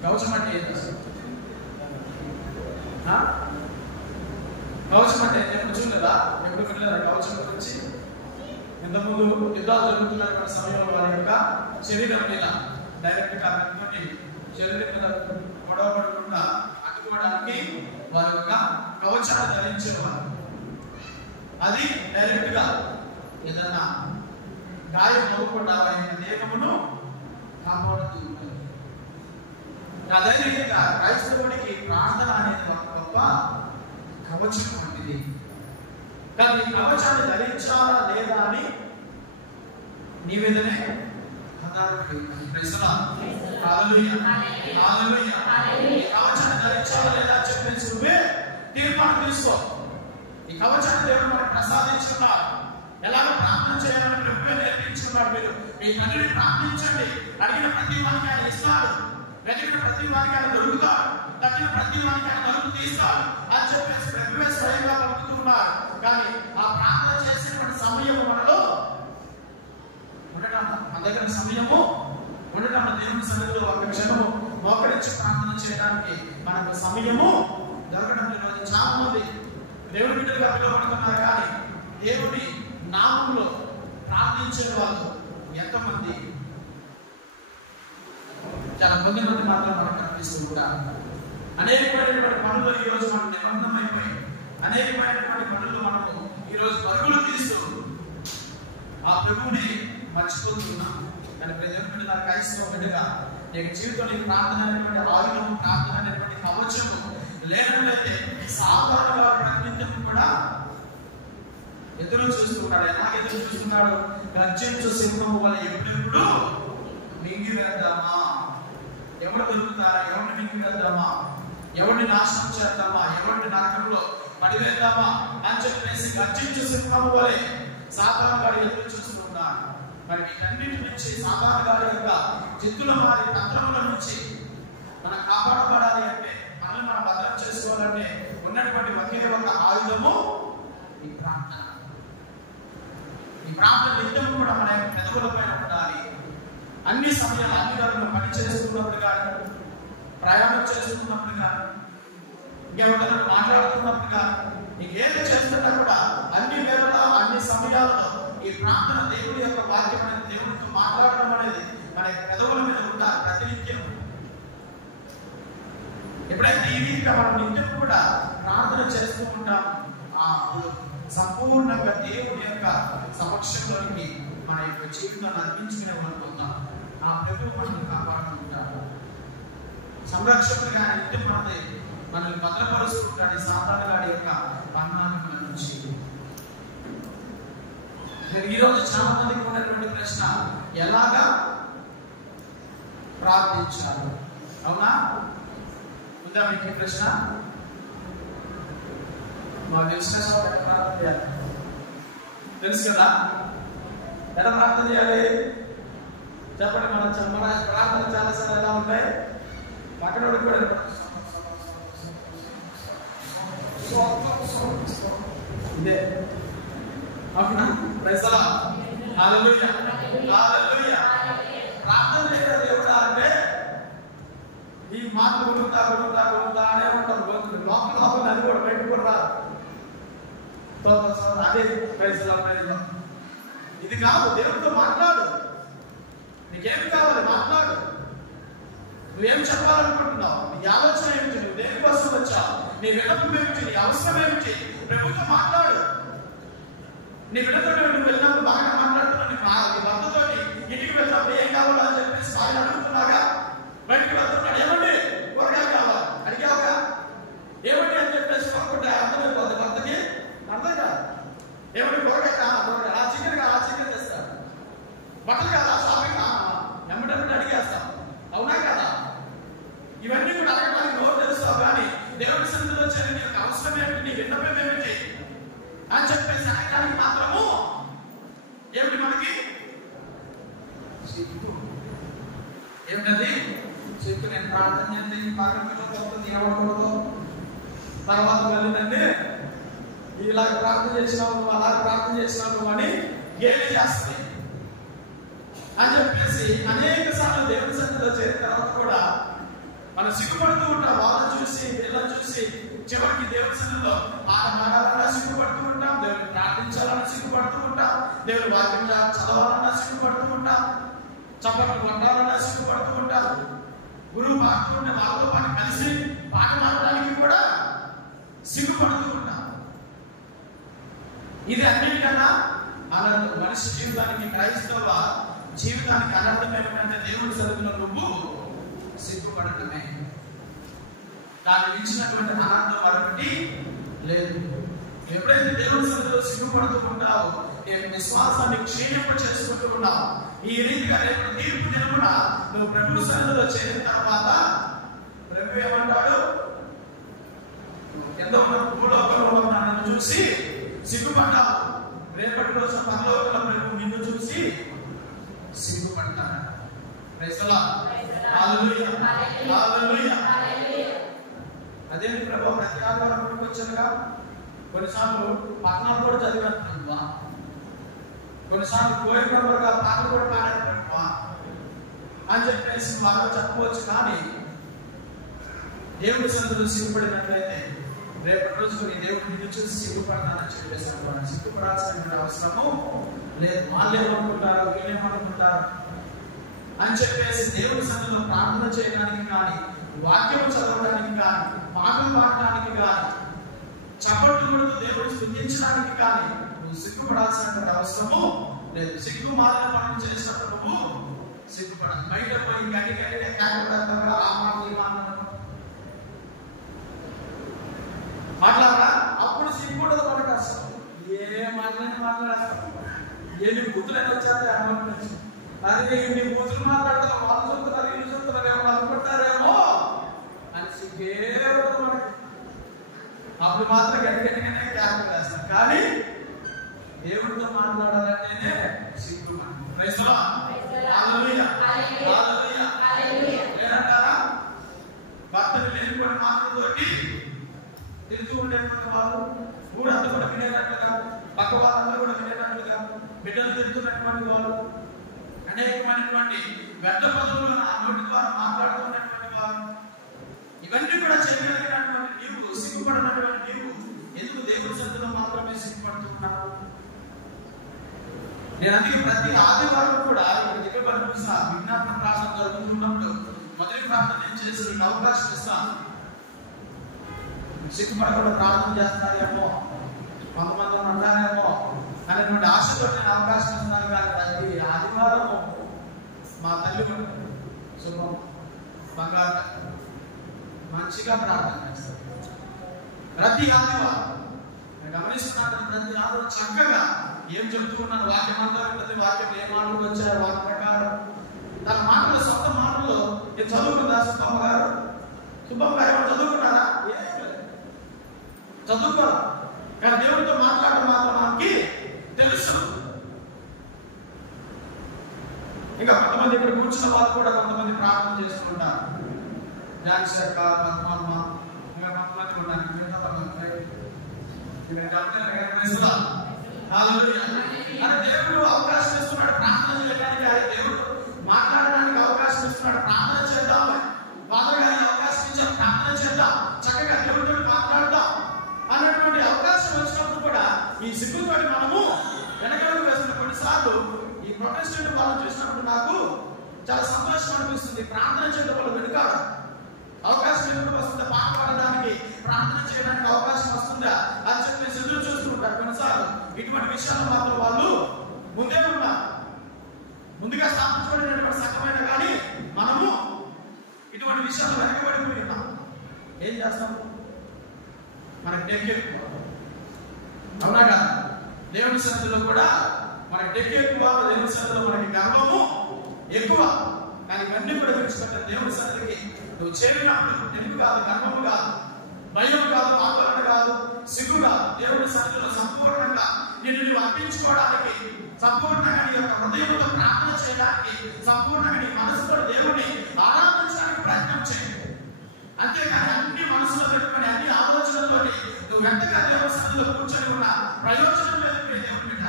కవచం అంటే ఏం చేస్తారు? కవచం అంటే ఎప్పుడు చూడలేదా? ఎప్పుడు వినలేదా కవచం గురించి? ఇంతకుముందు యుద్ధాలు జరుగుతున్నటువంటి సమయంలో వారి యొక్క శరీరం మీద డైరెక్ట్ గా శరీరం మీద గొడవపడకుండా అడ్డుకోవడానికి వారి యొక్క కవచాన్ని ధరించేవారు. అది డైరెక్ట్ గా ఏదన్నా గాయం అవ్వకుండా వారి దేహమును కాపాడుతూ ఉంటుంది. అదే విధంగా క్రైస్తవుడికి ప్రార్థన అనేది ఒక గొప్ప కవచం వంటిది. కానీ కవచాన్ని ధరించాలా లేదా అని నీ మీదనే కవచాన్ని ధరించాలా లేదా చెప్పేసి నువ్వే తీర్మానం తీసుకో. ఈ కవచాన్ని దేవుడు మనకు ప్రసాదించున్నారు. ఎలాగో ప్రార్థన చేయాలని ప్రభువే నేర్పించుకున్నాడు. మీరు మీ తండ్రిని ప్రార్థించండి, అడిగిన ప్రతి వానికి ఆయన ఇస్తాడు, వెతికిన ప్రతి వానికి ఆయన దొరుకుతాడు, తగ్గిన ప్రతి వానికి ఆయన తలుపు తీస్తాడు అని చెప్పేసి ప్రభువే స్వయంగా పలుకుతున్నారు. కానీ ఆ ప్రార్థన చేసేటువంటి సమయము మనలో ఉండటం, మన దగ్గర సమయము ఉండటం, దేవుని సన్నిధిలో ఒక క్షణము మోకరించి ప్రార్థన చేయడానికి మనకు సమయము దొరకడం లేదు. చాలా మంది దేవుడి బిడ్డలుగా పిలువబడుతున్నారు, కానీ దేవుడి నామంలో ప్రార్థించే వాళ్ళు ఎంతమంది? చాలా కొద్ది మంది మాత్రం మనకు కనిపిస్తూ ఉంటారు. అనేకమైనటువంటి పనులు ఈ రోజు మనం నిమగ్నం అయిపోయి, అనేకమైనటువంటి పనులు మనము ఈ రోజు పరుగులు తీస్తూ ఆ ప్రభువుని మర్చిపోతున్నాం. కానీ ప్రజలు నాకు క్రైస్తవ బిడ్డగా నీకు జీవితంలో ప్రార్థన అనేటువంటి ఆయుధం, ప్రార్థన అనేటువంటి కవచము లేనట్లయితే సాధారణంగా ప్రతినిత్యం కూడా ఎదురు చూస్తున్నాడు. ఎలాగ ఎదురు చూస్తున్నాడు? గర్జించు సింహము వల్ల ఎప్పుడెప్పుడు మింగి వేద్దామా, ఎవరు దొరుకుతారా, ఎవరిని మింగి వేద్దామా, ఎవరిని నాశనం చేద్దామా, ఎవరిని నరకంలో పడివేద్దామా అని చెప్పేసి గర్జించు సింహము వలె సాధారణంగా ఎదురు చూస్తున్నాడు. మరి వీటన్నిటి నుంచి సాధారణంగా యొక్క జిత్తుల వారి తంత్రముల నుంచి మనం కాపాడబడాలి అంటే, మనల్ని మనం భద్రం చేసుకోవాలంటే ఉన్నటువంటి ఒకే ఒక ఆయుధము ఈ ప్రార్థన. ఈ ప్రార్థన నిత్యం కూడా మన యొక్క పెదవుల పైన ఉండాలి. అన్ని సమయాలు, అన్ని గడువులు పని చేస్తున్నప్పుడు కానీ, ప్రయాణం చేస్తున్నప్పుడు కానీ, ఇంకెవరితో మాట్లాడుతున్నప్పుడు కానీ, ఇంకేది చేస్తున్నా కూడా అన్ని వేళలో, అన్ని సమయాలలో ఈ ప్రార్థన, దేవుడి యొక్క వాక్యం అనేది, దేవుడితో మాట్లాడడం అనేది మన యొక్క పెదవుల మీద ఉండాలి ప్రతినిత్యం. ఎప్పుడైతే ఈ రీతిగా మనం నిత్యం కూడా ప్రార్థన చేస్తూ ఉంటాం, సంపూర్ణంగా దేవుడి యొక్క సమక్షంలోనికి మన యొక్క జీవితాన్ని అర్పించుకునే వాళ్ళు ఉన్నాం. ఆ ప్రభువు మనల్ని కాపాడుకుంటాడు, సంరక్షకుడిగా నిత్యం మనల్ని భద్రపరుస్తుంటాడు. సాధారణ గాడి యొక్క బంధనాల నుంచి ఈరోజు చాలా మందికి ఉన్నటువంటి ప్రశ్న, ఎలాగా ప్రార్థించాలి? అవునా? ఉందా మీకు ప్రశ్న? మాకు తెలిసిన ప్రార్థన చేయాలి, తెలుసు కదా? ఎలా ప్రార్థన చేయాలి చెప్పండి. మన ప్రార్థన చాలాసార్లు ఎలా ఉంటాయి? పక్కన కూడా ఇదే అవునా? ప్రైజ్ ది లార్డ్, హల్లెలూయా, హల్లెలూయా. ప్రార్థన చేసేది ఎప్పుడా అంటే ఈ మాటలు కొడుతా అనే ఉంటారు. లోపల అది కూడా బయట కూడా రాదు. అదే ప్రైజ్ ది లార్డ్. ఇది కాదు, దేవుడితో మాట్లాడు. నీకేమి కావాలి మాట్లాడు. నువ్వేం చెప్పాలనుకుంటున్నావు? నీ ఆలోచన ఏమిటి? నువ్వు దేనికోసం వచ్చావు? నీ విన్నపం ఏమిటి? నీ అవసరం ఏమిటి? ప్రభుత్వం మాట్లాడు. నీ విడతో నువ్వు వెళ్ళినప్పుడు బాగా మాట్లాడుతున్నావు. నీ భర్తతో ఇంటికి వెళ్ళినప్పుడు ఏం కావాలో అని చెప్పేసి ఆయన అడుగుతున్నాగా. బయటికి వెళ్తున్నాడు, ఏమండి కూరగాయలు కావాలి అడిగావుగా, ఏమండి అని చెప్పేసి అనుకుంటే అర్థమైపోతుంది భర్తకి. అర్థం కాదు. ఏమండి కూరగాయ కావాలి, ఆ చికెన్ తెస్తాడు. బట్టలు కాదా, షాపింగ్ ఎమ్మటెమ్మటి అడిగేస్తాం. అవునా కదా? ఇవన్నీ కూడా అడగడానికి నోరు తెలుస్తావు, కానీ దేవుడి సన్నిధిలో చేరి నీకు అవసరం ఏమిటి, నీ విన్నపం ఏమిటి అని చెప్పేసి అడగడానికి మాత్రము ఏమిటి మనకి సిగ్గు. ఏమిటది? సిగ్గు. నేను ప్రార్థన చేస్తే తర్వాత వెళ్ళిందండి ఇలాగ ప్రార్థన చేసినావు నువ్వు, అలాగ ప్రార్థన చేసినావు నువ్వు అని గేలి చేస్తుంది అని చెప్పేసి అనేక సార్లు దేవుడి సన్నిధిలో చేరిన తర్వాత కూడా మనం సిగ్గుపడుతూ ఉంటాం. వాళ్ళని చూసి వీళ్ళని చూసి చివరికి దేవుడి సన్నిధిలో మాట్లాడాలన్నా సిగ్గుపడుతూ ఉంటాం, దేవుడిని ప్రార్థించాలన్నా సిగ్గుపడుతూ ఉంటాం, దేవుడి వాక్యం చదవాలన్నా సిగ్గుపడుతూ ఉంటాం, చప్పట్లు కొట్టాలన్నా సిగ్గుపడుతూ ఉంటాం, గురువు పాడుతుంటే వాళ్ళతో పాటు కలిసి పాట పాడడానికి కూడా సిగ్గుపడుతూ ఉంటాం. ఇది అన్నిటికన్నా అనంతం. మనిషి జీవితానికి, క్రైస్తవ జీవితానికి అనంతం ఏమిటంటే దేవుడి సన్నిధిలో నువ్వు సిగ్గుపడటమే. దాన్ని మించినటువంటి ఆనందం మరొకటి లేదు. ఎప్పుడైతే దేవుడి సన్నిధిలో సిగ్గుపడుతూ ఉంటావో నీ విశ్వాసాన్ని క్షీణింప చేసుకుంటూ ఉన్నావు. ఈ రీతిగా రేపు తీర్పు దినమున నువ్వు ప్రభు సన్నిధిలో చేరిన తర్వాత ప్రభు ఏమంటాడు? ఎంతో భూలోకంలో నన్ను చూసి సిగ్గుపడ్డావు, రేపటి రోజు పరలోకంలో ప్రభు నిన్ను చూసి సిగ్గుపడతాడు. ప్రైజ్ ది లార్డ్, హల్లెలూయా, హల్లెలూయా. అదేంటి ప్రభు ప్రతి ఆదివారం వచ్చానుగా, కొన్నిసార్లు పట్టణాలు కూడా చదివాను, కొన్నిసార్లు కోరికగా పాటలు కూడా పాడాను అని చెప్పేసి బాగా చెప్పవచ్చు. కానీ దేవుడి సన్నిధిలో సిగ్గుపడినట్లయితే రేపటి రోజు నీ దేవుడు నిన్ను చూసి సిగ్గుపడతానని చెప్పేసి సిగ్గుపడాల్సిన అవసరము లేదు. వాళ్ళు ఏమనుకుంటారు, వీళ్ళేమనుకుంటారు అని చెప్పేసి దేవుడి సన్నిధిలో ప్రార్థన చేయడానికి కానీ, వాక్యం చదవడానికి కానీ, పాటలు పాడడానికి కానీ, చప్పట్లు కొడుతూ దేవుడిని స్తుతించడానికి కానీ నువ్వు సిగ్గుపడాల్సినటువంటి అవసరము లేదు. సిగ్గు మాదిన పనులు చేసినప్పుడు నువ్వు సిగ్గుపడాలి. బయట పోయి గడి కేకపడతారు, ఆ మాటలు ఈ మాటలు మాట్లాడరా, అప్పుడు సిగ్గుపడదు మనకు. అసలు ఏ మాటలని మాట్లాడతారు, ఎన్ని బుద్ధులని వచ్చారు అనుకుంటుంది. అదే ఇన్ని బుద్ధులు మాట్లాడతారు, వాళ్ళు చూస్తున్నారు, ఇల్లు చూస్తున్నారు, ఏమో అనుకుంటారేమో అని సిగ్గే మనకి. అప్పుడు మాత్రం గట్టిగానే కేకలు వేస్తారు. కానీ దేవుడితో మాట్లాడాలంటేనే సిగ్గు. ప్రైజ్ ది లార్డ్, హల్లెలూయా, హల్లెలూయా. ఏంటంటారా? భర్తను లేనిపోయిన మాటలతోటి తిరుగుతూ ఉండేటువంటి వాళ్ళు, ఊరంతా కూడా వినేటట్లుగా, పక్క వాళ్ళంతా కూడా వినేటట్లుగా బిడ్డలు తిరుగుతున్నటువంటి వాళ్ళు, అనేకమైనటువంటి వ్యర్థ పదవులు ఆ నోటి ద్వారా మాట్లాడుతున్నటువంటి వారు, ఇవన్నీ కూడా చేయగలిగినటువంటి నీవు, సిగ్గుపడినటువంటి నీవు ఎందుకు దేవుడి సన్నిధిలో మాత్రమే సిగ్గుపడుతున్నావు? నేను అందుకే ప్రతి ఆదివారం కూడా ఇక్కడ దగ్గర విజ్ఞాపన ప్రార్థన జరుగుతున్నప్పుడు మొదటి ప్రార్థన నేను చేసి అవకాశం ఇస్తాను. సిగ్గుపడకుండా ప్రార్థన చేస్తున్నారేమో, కొంతమంది అంటారేమో అనేటువంటి ఆశతో నేను అవకాశం ఇస్తున్నాను. కానీ ప్రతి ఆదివారం మా తల్లి శుభం బంగారు మంచిగా ప్రార్థన చేస్తారు. ప్రతి ఆదివారం నేను గమనిస్తున్నాను, ప్రతి ఆదివారం చక్కగా ఏం చెప్తూ ఉన్నాను, వాక్యం అంతా ఉంటుంది, వాక్యం ఏ మాటలు వచ్చారు వాక్య ప్రకారం తన మాటలు సొంత మాటల్లో నేను చదువుకుందా సుబ్బమ్మ గారు ఏమైనా చదువుకున్నారా? చదువుకోరా, కానీ దేవుడితో మాట్లాడడం మాత్రం మనకి తెలుసు. ఇంకా కొంతమంది ఇక్కడ కూర్చున్న వాళ్ళు కూడా కొంతమంది ప్రార్థన చేసుకుంటారు. జాన్సక్క, పద్మమ్మ, ఇంకా కొంతమంది ఉన్నారు. దేవుడు అవకాశం ఇస్తున్నాడు ప్రార్థన చేయడానికి, దేవుడు మాట్లాడడానికి అవకాశం ఇస్తున్నాడు. ప్రార్థన చేద్దాం, ఫాదర్ గారికి అవకాశం ఇచ్చాం, ప్రార్థన చేద్దాం, చక్కగా దేవుడితో మాట్లాడదాం అన్నటువంటి అవకాశం వచ్చినప్పుడు కూడా ఈ సిగ్గుతో మనము వెనకడుగు వేస్తున్న కొన్నిసార్లు ఈ ప్రొటెస్టెంట్ వాళ్ళని చూసినప్పుడు నాకు చాలా సంతోషం అనిపిస్తుంది. ప్రార్థన చేయడం వల్ల వెనుకాడు అవకాశం ఎప్పుడు వస్తుందా, పాట పాడడానికి ప్రార్థన చేయడానికి అవకాశం వస్తుందా అని చెప్పి ఎదురు చూస్తుంటారు. కొన్నిసార్లు ఇటువంటి విషయాలు మాత్రం వాళ్ళు ముందే ఉన్నారు, ముందుగా స్థాపించబడినటువంటి సంఘమైన కానీ మనము ఇటువంటి విషయాలు వెనకబడిపోయి ఉన్నాం. ఏం చేస్తాము? మనకి డెక్ ఎక్కువ, అవునా కదా? దేవుని సన్నిధిలో కూడా మనకి డెక్ ఎక్కువ, దేవుని సన్నిధిలో మనకి గర్వము ఎక్కువ. కానీ ఇవన్నీ కూడా విడిచిపెట్టాలి. దేవుని సన్నిధికి నువ్వు చేరినప్పుడు ఎందుకు కాదు, గర్వము కాదు, భయం కాదు, ఆందోళన కాదు, సిగ్గు కాదు. దేవుని సన్నిధిలో సంపూర్ణంగా నిన్ను అర్పించుకోవడానికి, సంపూర్ణంగా నీ యొక్క హృదయంతో ప్రార్థన చేయడానికి, సంపూర్ణంగా నీ మనసుతో దేవుని ఆరాధించడానికి ప్రయత్నం చేయండి. అంతేకాని అన్ని మనసులో పెట్టుకుని అన్ని ఆలోచనలతో నువ్వు ఎంతగా దేవుని సన్నిధిలో కూర్చొని ఉన్నా ప్రయోజనం లేదు. దేవుని బిడ్డ,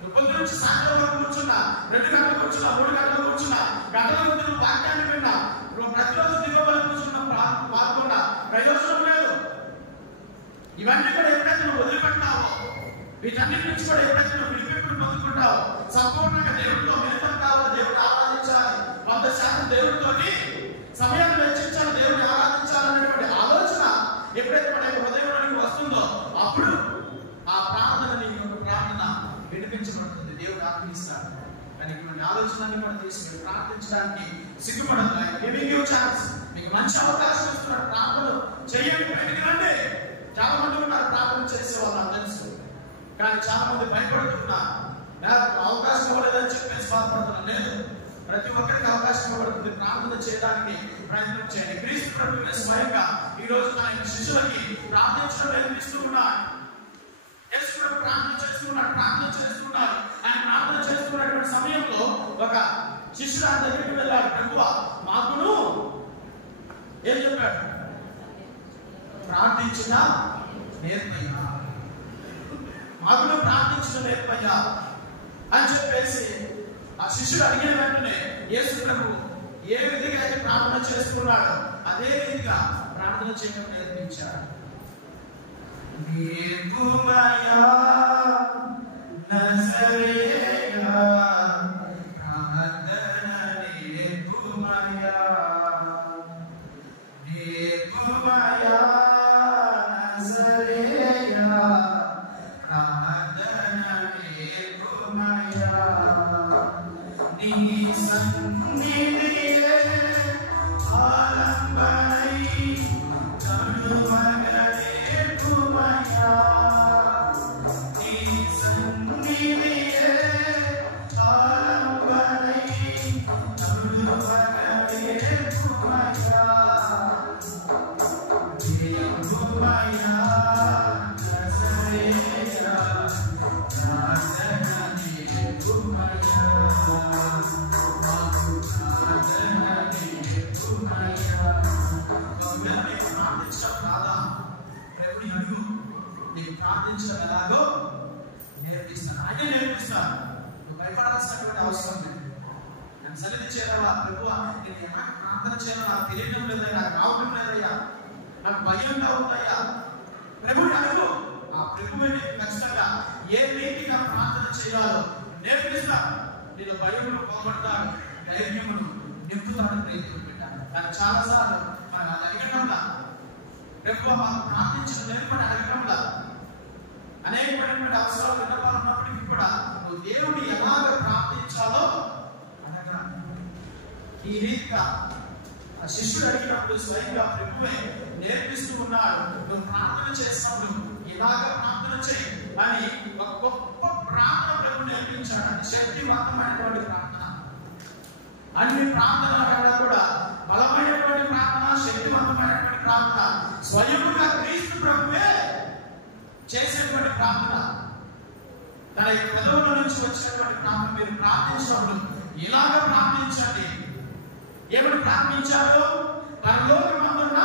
నువ్వు పొద్దు నుంచి సాయంత్రం వరకు కూర్చున్నా, 2 గంటలు కూర్చున్నా, 3 గంటలు కూర్చున్నా, గంటల ముందు నువ్వు వాక్యాన్ని విన్నా, నువ్వు ప్రతిరోజు దిగబడి కూర్చున్నా పాల్గొన్నా ప్రయోజనం లేదు. ఇవన్నీ కూడా ఎప్పుడైతే నువ్వు వదిలిపెట్టినావో, వీటన్నిటి నుంచి కూడా ఎప్పుడైతే నువ్వు విడిపెట్టుకుని పొందుకుంటావో, సంపూర్ణంగా దేవుడితో మిళితం కావాలి, దేవుడిని ఆరాధించాలి, 100% దేవుడితో సమయాన్ని వెచ్చించాలి, దేవుడిని ఆరాధించాలనేటువంటి ఆలోచన ఎప్పుడైతే మన యొక్క హృదయంలోనికి వస్తుందో అప్పుడు ఆ ప్రార్థన వినిపించబడుతుంది, దేవుడు ఆనందిస్తాడు. కానీ ఇటువంటి ఆలోచనని కూడా తీసుకుని ప్రార్థించడానికి సిగ్గుపడదు. గివింగ్ యూ ఛాన్స్, మీకు మంచి అవకాశం ఇస్తున్నాడు, ప్రార్థన చేయండి, బయటికి రండి. చాలా మంది ఉన్నారు ప్రార్థన చేసే వాళ్ళు తెలుసు, కానీ చాలా మంది భయపడుతున్నారు. నాకు అవకాశం ఇవ్వలేదని చెప్పేసి బాధపడుతున్నా. లేదు, ప్రతి ఒక్కరికి అవకాశం ఇవ్వబడుతుంది. ప్రార్థన చేయడానికి ప్రయత్నం చేయండి. క్రీస్తు ప్రభువే స్వయంగా ఈ రోజు ఆయన శిష్యులకి ప్రార్థించడం నేర్పిస్తూ ఉన్నాడు. యేసు ప్రభు ప్రార్థన చేస్తున్నాడు. ఆయన ప్రార్థన చేస్తున్నటువంటి సమయంలో ఒక శిష్యుడు ఆయన దగ్గరికి వెళ్ళాడు. ప్రభువా, మాకును ఏం చెప్పాడు? ప్రార్థించిన నేర్పయ్యా, మాకును ప్రార్థించిన నేర్పయ్యా అని చెప్పేసి ఆ శిష్యుడు అడిగిన వెంటనే యేసు ప్రభు ఏ విధిగా అయితే ప్రార్థన చేసుకున్నాడో అదే విధిగా ప్రార్థన చేయడం నేర్పించాడు. నేర్పుమయ్యా నజరేయా, ప్రార్థన నేర్పుమయ్యా, నేర్పుమయ్యా నజరేయా, ప్రార్థన నేర్పుమయ్యా. నీ సన్నిధియే ఆలంబనై నడువగా నేర్పుమయ్యా, నీ సన్నిధియే ఆలంబనై నడువగా నేర్పుమయ్యా, నేర్పుమయ్యా నజరేయా, ప్రార్థన నేర్పుమయ్యా, ప్రార్థించడం ఎలాగో నేర్పిస్తాను, అదే నేర్పిస్తాను. నువ్వు భయపడాల్సినటువంటి అవసరం లేదు. నేను సన్నిధి చేయాలా ప్రభువా, నేను ఎలా ప్రార్థన చేయాలో నాకు తెలియడం లేదయ్యా, నాకు రావడం లేదయ్యా, నాకు భయంగా ఉందయ్యా, ప్రభుని అడుగు. ఆ ప్రభుని ఖచ్చితంగా ఏ రీతిగా ప్రార్థన చేయాలో నేర్పిస్తాను. నేను భయమును పోగొడతాను, ధైర్యమును నింపుతాను ప్రీతిని పెట్టాను. కానీ చాలాసార్లు మనం అది అడగడంలా, ప్రభువా మనం ప్రార్థించిన నేర్పని అడగడంలా, అనేకమైనటువంటి అవసరాలు విన్నవాళ్ళన్నప్పటికీ కూడా నువ్వు దేవుని ఎలాగ ప్రార్థించాలో అనగా ఈ రీతిగా ఆ శిష్యుడు అడిగినప్పుడు స్వయంగా ప్రభువే నేర్పిస్తూ ఉన్నాడు. నువ్వు ప్రార్థన చేసినప్పుడు ఇలాగ ప్రార్థన చేయి అని ఒక గొప్ప ప్రార్థన ప్రభు నేర్పించాడు. శక్తివంతమైనటువంటి ప్రార్థన. అన్ని ప్రార్థనల కన్నా కూడా బలమైనటువంటి ప్రార్థన, శక్తివంతమైనటువంటి ప్రార్థన స్వయముగా క్రీస్తు ప్రభువే చేసేటువంటి ప్రార్థన. తన పెదవుల నుంచి వచ్చినటువంటి ప్రార్థన. మీరు ప్రార్థించినప్పుడు ఇలాగ ప్రార్థించండి. ఏమని ప్రార్థించారు? పరలోకమందున్న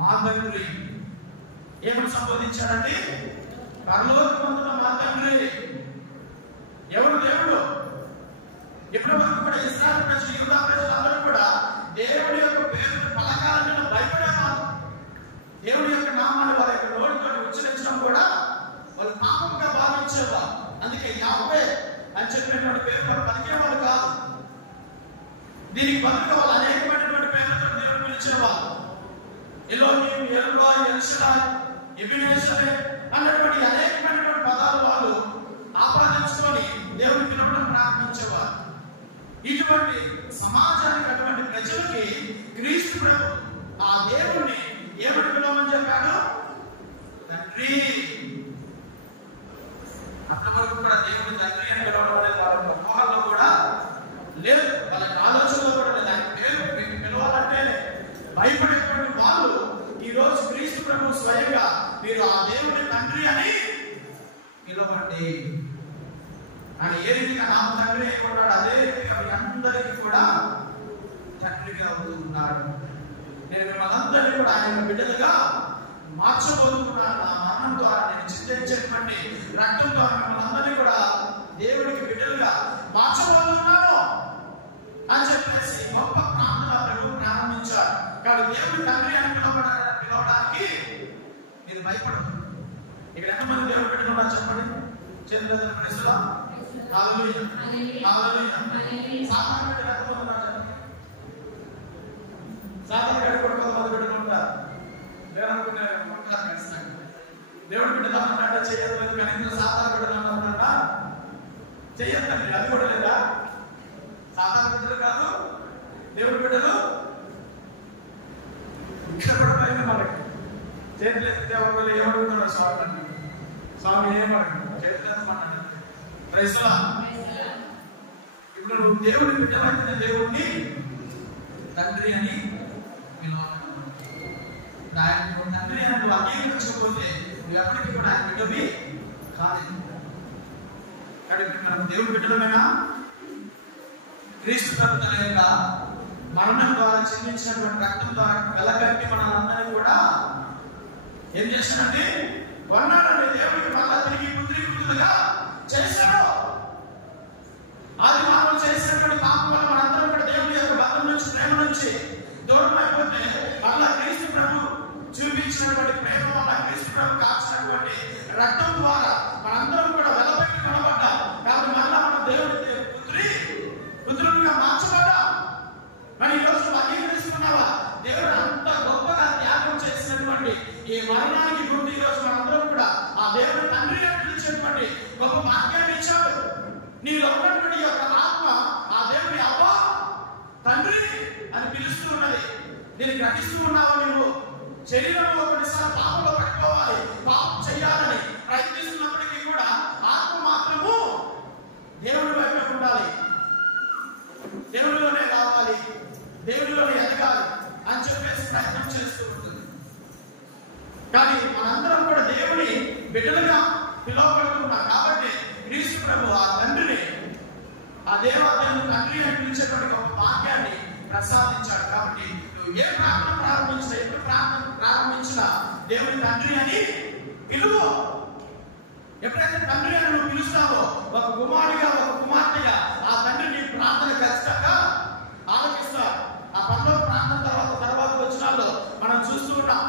మా తండ్రి. ఏమని సంబోధించారండి? పరలోకమందున్న మా తండ్రి. ఎవరు దేవుడు? ఎప్పటి వరకు కూడా ఇశ్రాయేలు ప్రజలు, యూదా ప్రజలందరూ కూడా దేవుడి యొక్క పేరు పలకాలని భయపడేవారు. దేవుడి యొక్క నామాన్ని వారి యొక్క నోటితో ఉచ్చరించడం కూడా వాళ్ళు పాపంగా భావించేవారు. అందుకే యాహోవే అని చెప్పినటువంటి పేరు పలికేవాళ్ళు కాదు. దీనికి బదులుగా వాళ్ళు అనేకమైనటువంటి పేర్లతో దేవుడు పిలిచేవారు. ఎలోహీం, యెహోవా, ఎల్షడాయ్, ఎబెనేజర్ అన్నటువంటి అనేకమైనటువంటి పదాలు వాళ్ళు ఆపాదించుకొని దేవుని పిలవడం ప్రారంభించేవారు. ఇటువంటి సమాజానికి, అటువంటి ప్రజలకి క్రీస్తు ప్రభు ఆ దేవుణ్ణి ఏమని పిలవమని చెప్పాడు? తండ్రి. అప్పటి వరకు కూడా దేవుని తండ్రి అని పిలవడం అనేది వాళ్ళ ఊహల్లో కూడా లేదు, వాళ్ళ ఆలోచనలో కూడా లేదు. దాని పేరు పిలవాలంటే భయపడేటువంటి వాళ్ళు ఈ రోజు క్రీస్తు ప్రభు స్వయంగా మీరు ఆ దేవుని తండ్రి అని పిలవండి అని ఏ రీతిగా నా తండ్రి ఉన్నాడు, అదే రీతిగా మీ అందరికీ కూడా తండ్రిగా అవుతున్నాడు. నేను మిమ్మల్ని అందరినీ కూడా ఆయన బిడ్డలుగా మార్చబోతున్నాను. నా మరణం ద్వారా, నేను చింతించేటువంటి రక్తం ద్వారా మిమ్మల్ని అందరినీ కూడా దేవుడికి బిడ్డలుగా మార్చబోతున్నాను అని చెప్పేసి గొప్ప ప్రార్థన ప్రభు ప్రారంభించారు. కాబట్టి దేవుడి తండ్రి అని పిలవడానికి మీరు భయపడదు. ఇక్కడ ఎంతమంది దేవుడు బిడ్డలు చెప్పండి. చేతుల ప్రశ్నలో హల్లెలూయా, హల్లెలూయా. సాధారణ బిడ్డలు ఎంతమంది ఉన్నారు? సాధారణ బిడ్డలు కొంతమంది బిడ్డలు ఉంటారు. లేదనుకునే ఉంటారు ఖచ్చితంగా. దేవుడి బిడ్డలు అన్నట్టు చేయలేదు, కానీ ఇందులో సాధారణ బిడ్డలు అన్నమాట చెయ్యొద్దండి. అది కూడా లేదా? సాధారణ బిడ్డలు కాదు, దేవుడి బిడ్డలు ఇక్కడ కూడా పోయింది. మనకి చేతులు ఎత్తితే ఎవరు ఏమడుగుతున్నాడు? స్వామి, స్వామి ఏమడుగుతున్నాడు? చేతులు ఎత్తమన్నాడు. ఇప్పుడు నువ్వు దేవుడి బిడ్డలైన దేవుడిని తండ్రి అని పిలవాలి. తండ్రి అని నువ్వు అంగీకరించకపోతే నువ్వు ఎప్పటికీ కూడా ఆయన బిడ్డవి కాలేదు. కాబట్టి మనం దేవుడి బిడ్డలమేనా? క్రీస్తు ప్రభు తన యొక్క మరణం ద్వారా చెందించినటువంటి రక్తం ద్వారా వెలకట్టి మనందరినీ కూడా ఏం చేశాడంటే కొన్నాడండి. దేవుడికి మళ్ళా తిరిగి పుత్రులుగా చేశాడు. ఆది మానవులు చేసినటువంటి పాపం వల్ల మనందరం కూడా దేవుడి యొక్క బంధం నుంచి, ప్రేమ నుంచి దూరం అయిపోతే మళ్ళా క్రీస్తు ప్రభు చూపించినటువంటి ప్రేమ వల్ల, క్రీస్తు ప్రభు కాల్చినటువంటి రక్తం ద్వారా మనందరం కూడా వెలపెట్టి కొనబడ్డాం. కాబట్టి మళ్ళా మనం దేవుడి పుత్రులుగా మార్చబడ్డాం. మరి ఈ రోజు అంగీకరిస్తున్నావా? దేవుడు అంత గొప్పగా త్యాగం చేసినటువంటి ఈ మరణానికి గుర్తు ఈ రోజు మనందరం కూడా ఆ దేవుడి తండ్రి అని పిలిచేటువంటి గొప్ప వాక్యాన్ని ఇచ్చాడు. నీలో ఉన్నటువంటి యొక్క ఆత్మ ఆ దేవుడి అబ్బా తండ్రి అని పిలుస్తూ ఉన్నది. దీన్ని గ్రహిస్తూ ఉన్నావు. నువ్వు శరీరంలో కొన్నిసార్లు పాపంలో పట్టుకోవాలి, పాపం చేయాలని ప్రయత్నిస్తున్నప్పటికీ కూడా ఆత్మ మాత్రము దేవుడి వైపు ఉండాలి, దేవుడిలోనే రావాలి, దేవుడిలోనే ఎదగాలి అని చెప్పేసి ప్రయత్నం చేస్తూ ఉంటుంది. కానీ మనందరం కూడా దేవుని బిడ్డలుగా పిలువబడుతున్నాం. కాబట్టి క్రీస్తు ప్రభు ఆ తండ్రిని, ఆ దేవాదేవుని తండ్రి అని పిలిచేటువంటి ఒక వాక్యాన్ని ప్రసాదించాడు. కాబట్టి నువ్వు ఏ ప్రార్థన ప్రారంభించినా, ఎప్పుడు ప్రార్థన ప్రారంభించినా దేవుని తండ్రి అని పిలువు. ఎప్పుడైతే తండ్రి అని నువ్వు పిలుస్తావో, ఒక కుమారుడిగా, ఒక కుమార్తెగా ఆ తండ్రి నీ ప్రార్థన ఖచ్చితంగా ఆలకిస్తారు. ఆ పనిలో ప్రార్థన తర్వాత వచ్చినాల్లో మనం చూస్తూ ఉన్నాం.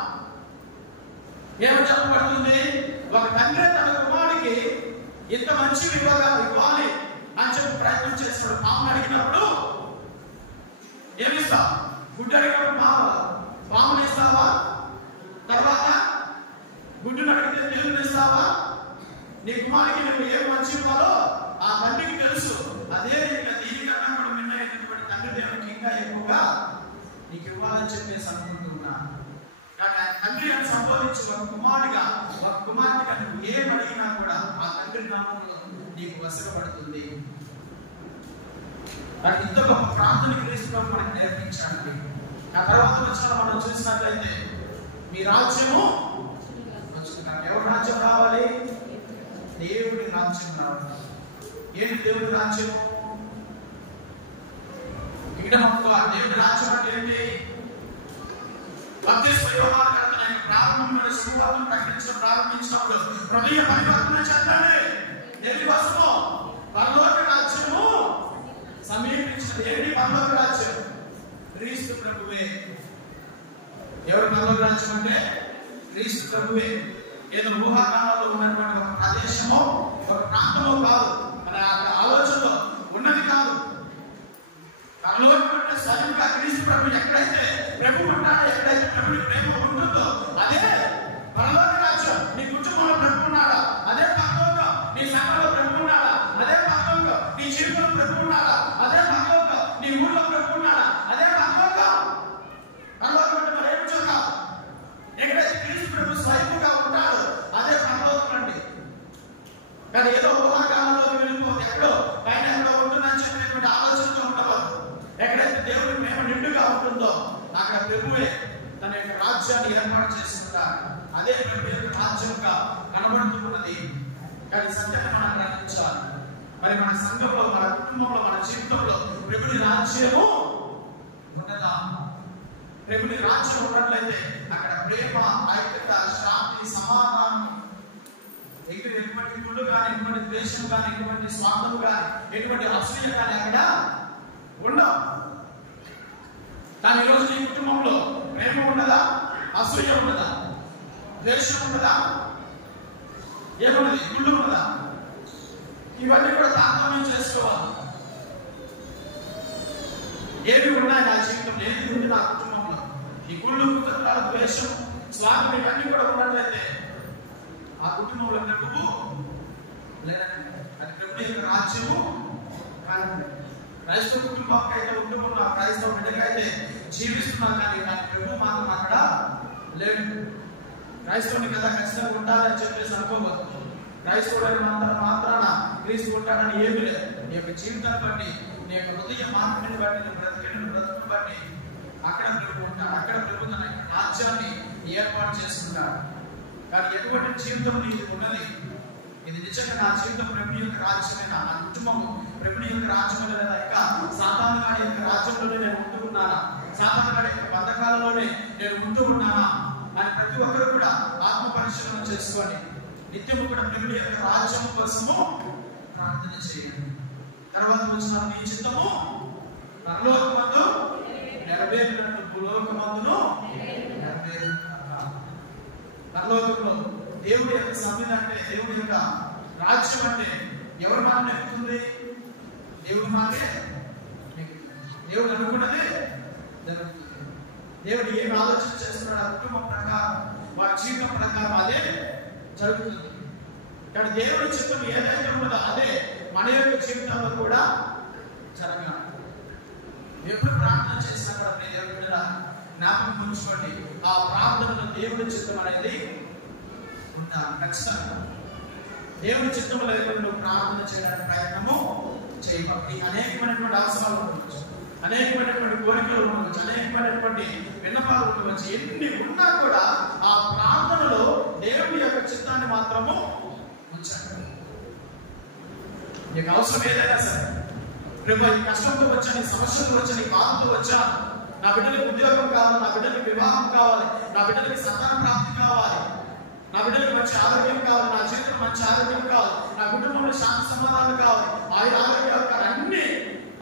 ఏమని చెప్పబడుతుంది? ఒక తండ్రి తన కుమారుడికి ఇంత మంచి ఇవ్వాలి అని చెప్పి ప్రయత్నం చేస్తాడు. పాము అడిగినప్పుడు ఏమిస్తావు? గుడ్డు అడిగినప్పుడు పాముని ఇస్తావా? తర్వాత గుడ్డును అడిగితే తెలుగుని ఇస్తావా? నీ కుమారుడికి నువ్వు ఏం మంచి ఇవ్వాలో ఆ తండ్రికి తెలుసు. అదే రీతిగా దీనికన్నా కూడా మిన్నైనటువంటి తండ్రి దేవునికి ఇంకా ఎక్కువగా నీకు ఇవ్వాలని చెప్పేసి అనుకుంటున్నా. కానీ తండ్రి అని సంబోధించి ఒక కుమారుడిగా, ఒక కుమార్తెగా నువ్వు ఏం అడిగినా కూడా ఆ తండ్రి తండ్రి నామములో నీకు వసపడుతుంది. ఇంత గొప్ప ప్రార్థన క్రీస్తు ప్రభు మనకి నేర్పించాలి. ఆ తర్వాత వచ్చిన మనం చూసినట్లయితే మీ రాజ్యము ఎవరి రాజ్యం రావాలి? దేవుడి రాజ్యం రావాలి. ఏంటి దేవుడి రాజ్యం? Kingdom of God. దేవుడి రాజ్యం అంటే ఏంటి? ప్రారంభమైన శుభవార్తను ప్రకటించడం ప్రారంభించినప్పుడు హృదయ పరివర్తన చెందాలి. దేనికోసము? పరలోక రాజ్యము సమీపించిన. ఏంటి పరలోక రాజ్యం? క్రీస్తు ప్రభువే. ఎవరు పరలోక రాజ్యం అంటే? క్రీస్తు ప్రభువే. ఏదో ఊహాగానాల్లో ఉన్నటువంటి ఒక ప్రదేశమో ఒక ప్రాంతమో కాదు, మన ఆలోచనలో ఉన్నది కాదు. పరలోకం అంటే స్వయంగా క్రీస్తు ప్రభు ఎక్కడైతే ప్రభు ఉంటాడో, ఎక్కడైతే ప్రభుని ప్రేమ ఉంటుందో అదే పరలోక రాజ్యం. నీ కుటుంబంలో ప్రభు ఉన్నాడా? అదే పరలోకం. నీ సంఘంలో ప్రభు ఉన్నాడా? అదే పరలోకం. నీ జీవితంలో ప్రభు ఉన్నాడా? అదే పరలోకం. నీ ఊళ్ళో ప్రభు ఉన్నాడా? అదే పరలోకం. పరలోకం అంటే మరి ఏమి చూద్దాం? ఎక్కడైతే క్రీస్తు ప్రభు స్వయంగా ఉంటాడో అదే పరలోకం అండి. కానీ ఏదో ఊహాగానంలో వెళ్ళిపోతే ఎక్కడో పైన ఎక్కడో ఉంటుందని చెప్పినటువంటి ఆలోచనతో ఉండవద్దు. ఎక్కడైతే దేవుడి ప్రేమ నిండుగా ఉంటుందో అక్కడ ప్రభువే తన యొక్క రాజ్యాన్ని ఏర్పాటు చేసుకుంటారు. అదే ప్రభు యొక్క రాజ్యంగా కనబడుతున్నది. కానీ సత్యాన్ని మనం గ్రహించాలి. మరి మన సంఘంలో, మన కుటుంబంలో, మన జీవితంలో ప్రభుని రాజ్యము ఉన్నదా? ప్రభుని రాజ్యం ఉన్నట్లయితే అక్కడ ప్రేమ, ఐక్యత, శాంతి, సమాధానం, ఎటువంటి కుళ్ళు కానీ, ఎటువంటి ద్వేషం కానీ, ఎటువంటి స్వార్థం కానీ, ఎటువంటి అసూయ కానీ అక్కడ ఉండవు. కానీ ఈరోజు నీ కుటుంబంలో ప్రేమ ఉండదా? అసూయ ఉండదా? ద్వేషం ఉండదా? ఏమున్నది? కుళ్ళు ఉండదా? ఇవన్నీ కూడా తారతమ్యం చేసుకోవాలి. ఏవి ఉన్నాయి నా జీవితంలో? ఏది ఉంది నా కుటుంబంలో? ఈ కుళ్ళు, కుతంత్రాలు, ద్వేషం, స్వార్థం ఇవన్నీ కూడా ఉన్నట్లయితే ఆ కుటుంబంలో ప్రభువు లేదండి. అది ప్రభు యొక్క రాజ్యము కాదండి. క్రైస్తవ కుటుంబంకి అయితే ఉంటున్న క్రైస్తవ బిడ్డకైతే జీవిస్తున్నాం, కానీ ప్రభు మాత్రం అక్కడ లేడు. క్రైస్తవుని కదా ఖచ్చితంగా ఉండాలని చెప్పేసి అనుకోవద్దు. క్రైస్తవుడైన మాత్రాన క్రీస్తు ఉంటాడని ఏమీ లేదు. నీ యొక్క జీవితాన్ని బట్టి, నీ యొక్క హృదయ మార్పుని బట్టి, నీ బ్రతుకుని బట్టి అక్కడ ప్రభు ఉంటాడు. అక్కడ ప్రభు తన రాజ్యాన్ని ఏర్పాటు చేసుకుంటాడు. కానీ ఎటువంటి జీవితం నీది ఉన్నది? ఇది నిజంగా నా జీవితం ప్రభు యొక్క రాజ్యమేనా? నా కుటుంబము ప్రభు యొక్క రాజ్యమే లేదా? ఇంకా సాతాను గాడి యొక్క రాజ్యంలోనే నేను ఉంటూ ఉన్నానా? సాతాను గాడి యొక్క పథకాలలోనే నేను ఉంటూ ఉన్నానా అని ప్రతి ఒక్కరు కూడా ఆత్మ పరిశీలన చేసుకోండి. నిత్యము కూడా ప్రభు యొక్క రాజ్యం కోసము ప్రార్థన చేయండి. తర్వాత వచ్చిన మీ చిత్తము పరలోకమందు నెరవేరినట్టు భూలోకమందును నెరవేరును. పరలోకంలో దేవుడి యొక్క సంవిధానం అంటే, దేవుడి యొక్క రాజ్యం అంటే ఎవరి మాట నెక్కుతుంది? దేవుడి మాటే. దేవుడు అనుకున్నదే జరుగుతుంది. దేవుడు ఏమి ఆలోచన చేస్తున్నాడు ఆ కుటుంబం ప్రకారం, వారి జీవితం ప్రకారం అదే జరుగుతుంది. కానీ దేవుడి చిత్తం ఏదైతే ఉన్నదో అదే మన యొక్క జీవితంలో కూడా జరగాలి. ఎప్పుడు ప్రార్థన చేసినా కూడా మీ దేవుడి మీద జ్ఞాపకం ఉంచుకోండి, ఆ ప్రార్థనలో దేవుడి చిత్తం అనేది ఉండాలి. ఖచ్చితంగా దేవుడి చిత్తం లేకుండా నువ్వు ప్రార్థన చేయడానికి ప్రయత్నము చేయబట్టి అనేకమైనటువంటి అవసరాలు ఉండవచ్చు, అనేకమైనటువంటి కోరికలు ఉండవచ్చు, అనేకమైనటువంటి విన్నపాలు ఉండవచ్చు. ఎన్ని ఉన్నా కూడా ఆ ప్రార్థనలో దేవుడి యొక్క చిత్తాన్ని మాత్రము ఉంచండి. నీకు అవసరం ఏదైనా సరే, ప్రభు ఈ కష్టంతో వచ్చాను, ఈ సమస్యలు వచ్చాను, ఈ బాధతో వచ్చాను, నా బిడ్డలకు ఉద్యోగం కావాలి, నా బిడ్డలకు వివాహం కావాలి, నా బిడ్డలకి సంతాన ప్రాప్తి కావాలి, నా బిడ్డలకు మంచి ఆరోగ్యం కావాలి, నా జీవితం మంచి ఆరోగ్యం కావాలి, నా కుటుంబంలో శాంతి సమాధానం కావాలి, ఆయన ఆరోగ్యాలు కావాలి, అన్ని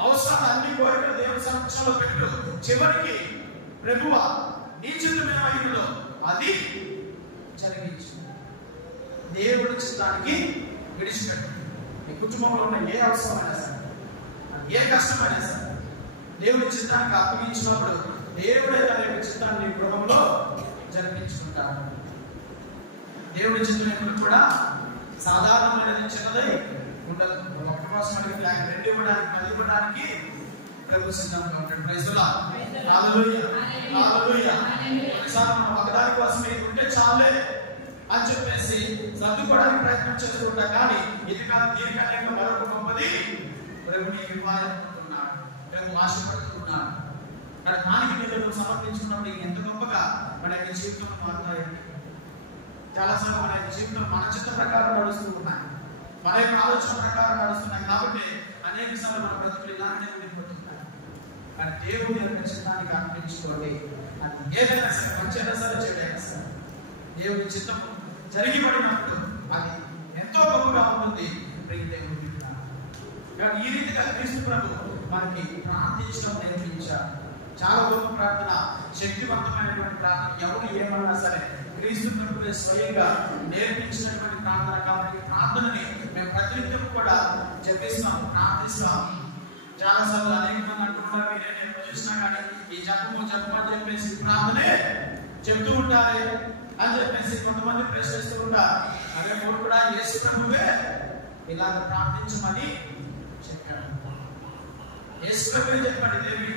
అవసరాలు, అన్ని కోరికలు దేవుడి సమక్షంలో పెట్టు. చివరికి ప్రభువా నీ చిత్తమేమైందో అది జరిగించు. దేవుడి చిత్తానికి విడిచిపెట్టు. నీ కుటుంబంలో ఉన్న ఏ అవసరమైనా సరే, ఏ కష్టమైనా సరే దేవుడి చిత్తానికి అప్పగించినప్పుడు దేవుడే తన యొక్క చిత్తాన్ని నీ గృహంలో జరిపించుకుంటాడు. దేవుడి చిత్తం కూడా సాధారణమైనది, చిన్నదై ఉండదు. ఒకటి కోసం అడిగితే ఆయన 2 ఇవ్వడానికి, 10 ఇవ్వడానికి ప్రభు సిద్ధంగా ఉంటాడు. Praise the Lord. Hallelujah, hallelujah. ఒకసారి మనం ఒకదాని కోసం ఉంటే చాలే, అని చెప్పేసి సర్దుకోవడానికి ప్రయత్నం చేస్తూ ఉంటా. కానీ ఇది కాదు, దీనికన్నా మరొక గొప్పది ప్రభు నీకు ఇవ్వాలనుకుంటున్నాడు, ప్రభు ఆశపడుతున్నాడు. కానీ దానికి మీరు సమర్పించుకున్నప్పుడు ఎంత గొప్పగా మన యొక్క జీవితంలో మారుతాయండి. చాలాసార్లు మన యొక్క జీవితంలో మన చిత్త ప్రకారం నడుస్తూ ఉన్నాయి, మన యొక్క ఆలోచన ప్రకారం నడుస్తున్నాయి. కాబట్టి అనేక సార్లు మన బ్రతుకులు ఇలానే ఉండిపోతున్నాయి. కానీ దేవుని యొక్క చిత్తానికి అర్పించుకోండి. ఏదైనా సరే, మంచైనా సరే, చెడైనా సరే, దేవుని చిత్తం జరిగి పడినప్పుడు అది ఎంతో గొప్పగా ఉంటుంది. కానీ ఈ రీతిగా క్రీస్తు ప్రభు మనకి ప్రార్థించడం నేర్పించారు. చాలా గొప్ప ప్రార్థన, శక్తివంతమైనటువంటి ప్రార్థన. ఎవరు ఏమన్నా సరే క్రీస్తు ప్రభు స్వయంగా నేర్పించినటువంటి ప్రార్థన. కాబట్టి ప్రార్థనని మేము ప్రతినిత్యం కూడా జపిస్తాం, ప్రార్థిస్తాం. చాలా సార్లు అనేక మంది అంటున్నారు, మీరే నేను చూసినా కానీ ఈ జపము జపమని చెప్పేసి ప్రార్థనే చెప్తూ ఉంటారే అని చెప్పేసి కొంతమంది ప్రశ్నిస్తూ ఉంటారు. అదే కూడా యేసు ప్రభువే ఇలాగ ప్రార్థించమని చెప్పాడు. యేసు ప్రభువే చెప్పండి, దేవి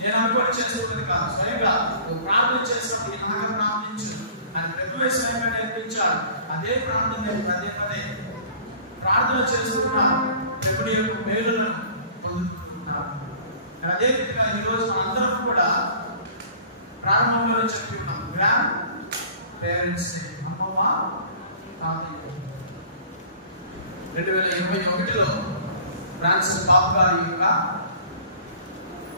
నేను అనుకోని చేస్తున్నది కాదు, స్వయంగా నువ్వు ప్రార్థన చేస్తున్నది ఇలాగ ప్రార్థించు అని ప్రభువే స్వయంగా నేర్పించాడు. అదే ప్రార్థన నేను పదే పదే ప్రార్థన చేస్తున్నా, ప్రభుని యొక్క మేలులను పొందుకుంటున్నాను. అదే రీతిగా ఈరోజు అందరం కూడా ప్రారంభంలో చెప్పుకున్నాం, గ్రాండ్ పేరెంట్స్ డే, అమ్మమ్మ తాతయ్య. 2021లో ఫ్రాన్సిస్ బాబు గారి యొక్క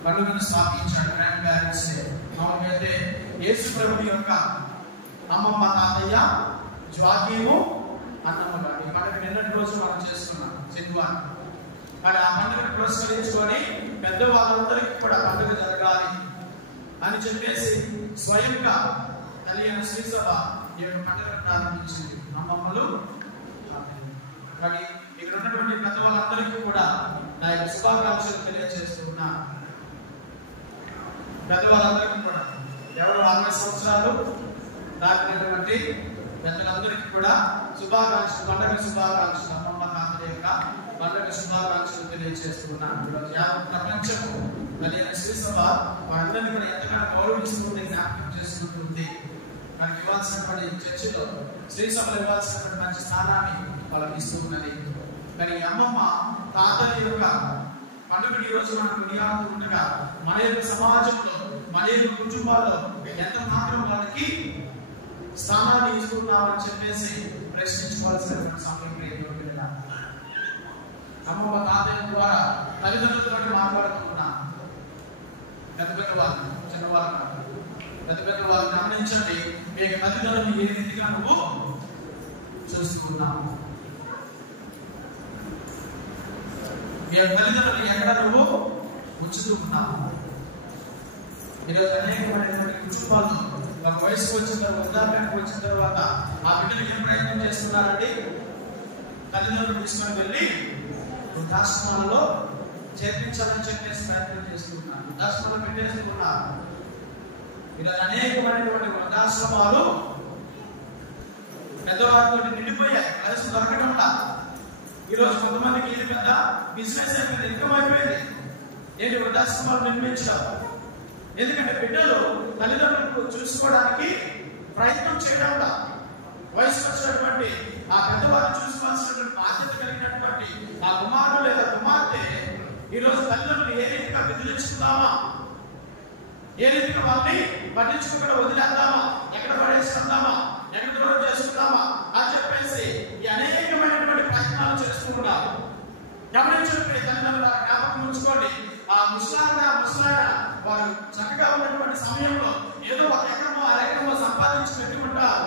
పండుగను స్థాపించాడు, గ్రాండ్ పేరెంట్స్ డే. మామూలుగా యేసు ప్రభుని యొక్క అమ్మమ్మ తాతయ్య జ్వాకీము అన్నమ్మ గారు ఈ పండుగ నిన్నటి రోజు మనం చేసుకున్నాం, శనివారం. మరి ఆ పండుగను పురస్కరించుకొని పెద్దవాళ్ళందరికీ కూడా పండుగ జరగాలి అని చెప్పేసి స్వయంగా తల్లి అయిన శ్రీసభ ఈ యొక్క పండుగను ప్రారంభించింది. అమ్మమ్మలు మరి ఇక్కడ ఉన్నటువంటి పెద్దవాళ్ళందరికీ కూడా నా యొక్క శుభాకాంక్షలు తెలియజేస్తున్నా. పెద్దవాళ్ళందరికీ కూడా ఎవరు 60 సంవత్సరాలు దాటినటువంటి పెద్దలందరికీ కూడా శుభాకాంక్షలు, పండుగ శుభాకాంక్షలు, అమ్మమ్మ తాతయ్య యొక్క పండుగ శుభాకాంక్షలు తెలియజేస్తున్నాను. ప్రపంచం తల్లి అయిన శ్రీసభ వారందరినీ కూడా ఎంతగానో గౌరవిస్తుంది, జ్ఞాపకం చేసుకుంటుంది. మనకి ఇవ్వాల్సినటువంటి చర్చిలో శ్రీసభలు ఇవ్వాల్సినటువంటి మంచి స్థానాన్ని వాళ్ళకి ఇస్తూ ఉన్నది. కానీ అమ్మమ్మ తాతయ్య యొక్క పండుగ ఈ రోజు మనకు కొనియాడుతూ ఉండగా మన యొక్క సమాజంలో, మన యొక్క కుటుంబాల్లో ఎంత మాత్రం వాళ్ళకి స్థానాన్ని ఇస్తున్నామని చెప్పేసి ప్రశ్నించుకోవాల్సినటువంటి సమయం. అమ్మమ్మ తాతయ్య ద్వారా తల్లిదండ్రులతో మాట్లాడుతున్నా. పెద్ద వాళ్ళు, చిన్నవాళ్ళు, పెద్ద వాళ్ళు గమనించండి, మీ తల్లిదండ్రులు ఏ రీతిగా నువ్వు చూస్తున్నావు, మీ తల్లిదండ్రులు ఎక్కడ నువ్వు ఉంచుతూ ఉన్నావు. ఈరోజు అనేకమైనటువంటి కుటుంబాలు ఒక వయసుకు వచ్చిన తర్వాత, వృద్ధాప్యానికి వచ్చిన తర్వాత ఆ బిడ్డలు ఏం ప్రయత్నం చేస్తున్నారండి? తల్లిదండ్రులు తీసుకొని వెళ్ళి వృద్ధాశ్రమాలలో చేర్పించాలని చెప్పేసి ప్రయత్నం చేస్తున్నారు, వృద్ధాశ్రమాలు పెట్టేస్తున్నారు. ఈరోజు అనేకమైనటువంటి వృద్ధాశ్రమాలు పెద్దవారితో నిండిపోయాయి, కలిసి దొరకకుండా. ఈరోజు కొంతమందికి ఇది పెద్ద బిజినెస్ అయిపోయింది, ఇన్కమ్ అయిపోయింది. ఏంటి వృద్ధాశ్రమాలు నిర్మించడం? ఎందుకంటే బిడ్డలు తల్లిదండ్రులకు చూసుకోవడానికి ప్రయత్నం చేయడం, వయసు వచ్చినటువంటి ఆ పెద్దవారిని చూసుకోవాల్సినటువంటి బాధ్యత కలిగినటువంటి ఆ కుమారుడు లేదా కుమార్తె ఈరోజు తల్లిదండ్రులు ఏ రీతిగా బెదిరించుకుందామా, ఏ రీతిగా వాళ్ళని పట్టించుకోకుండా వదిలేద్దామా, ఎక్కడ పడేసుకుందామా, ఎక్కడ దూరం చేసుకుందామా అని చెప్పేసి ఈ అనేకమైనటువంటి ప్రయత్నాలు చేసుకుంటున్నారు. గమనించినప్పుడు తల్లిదండ్రులు జ్ఞాపకం ఉంచుకోండి, ఆ ముసలాడ వారు చక్కగా ఉన్నటువంటి సమయంలో ఏదో ఒక ఎకరమో అరెకరమో సంపాదించి పెట్టుకుంటారు.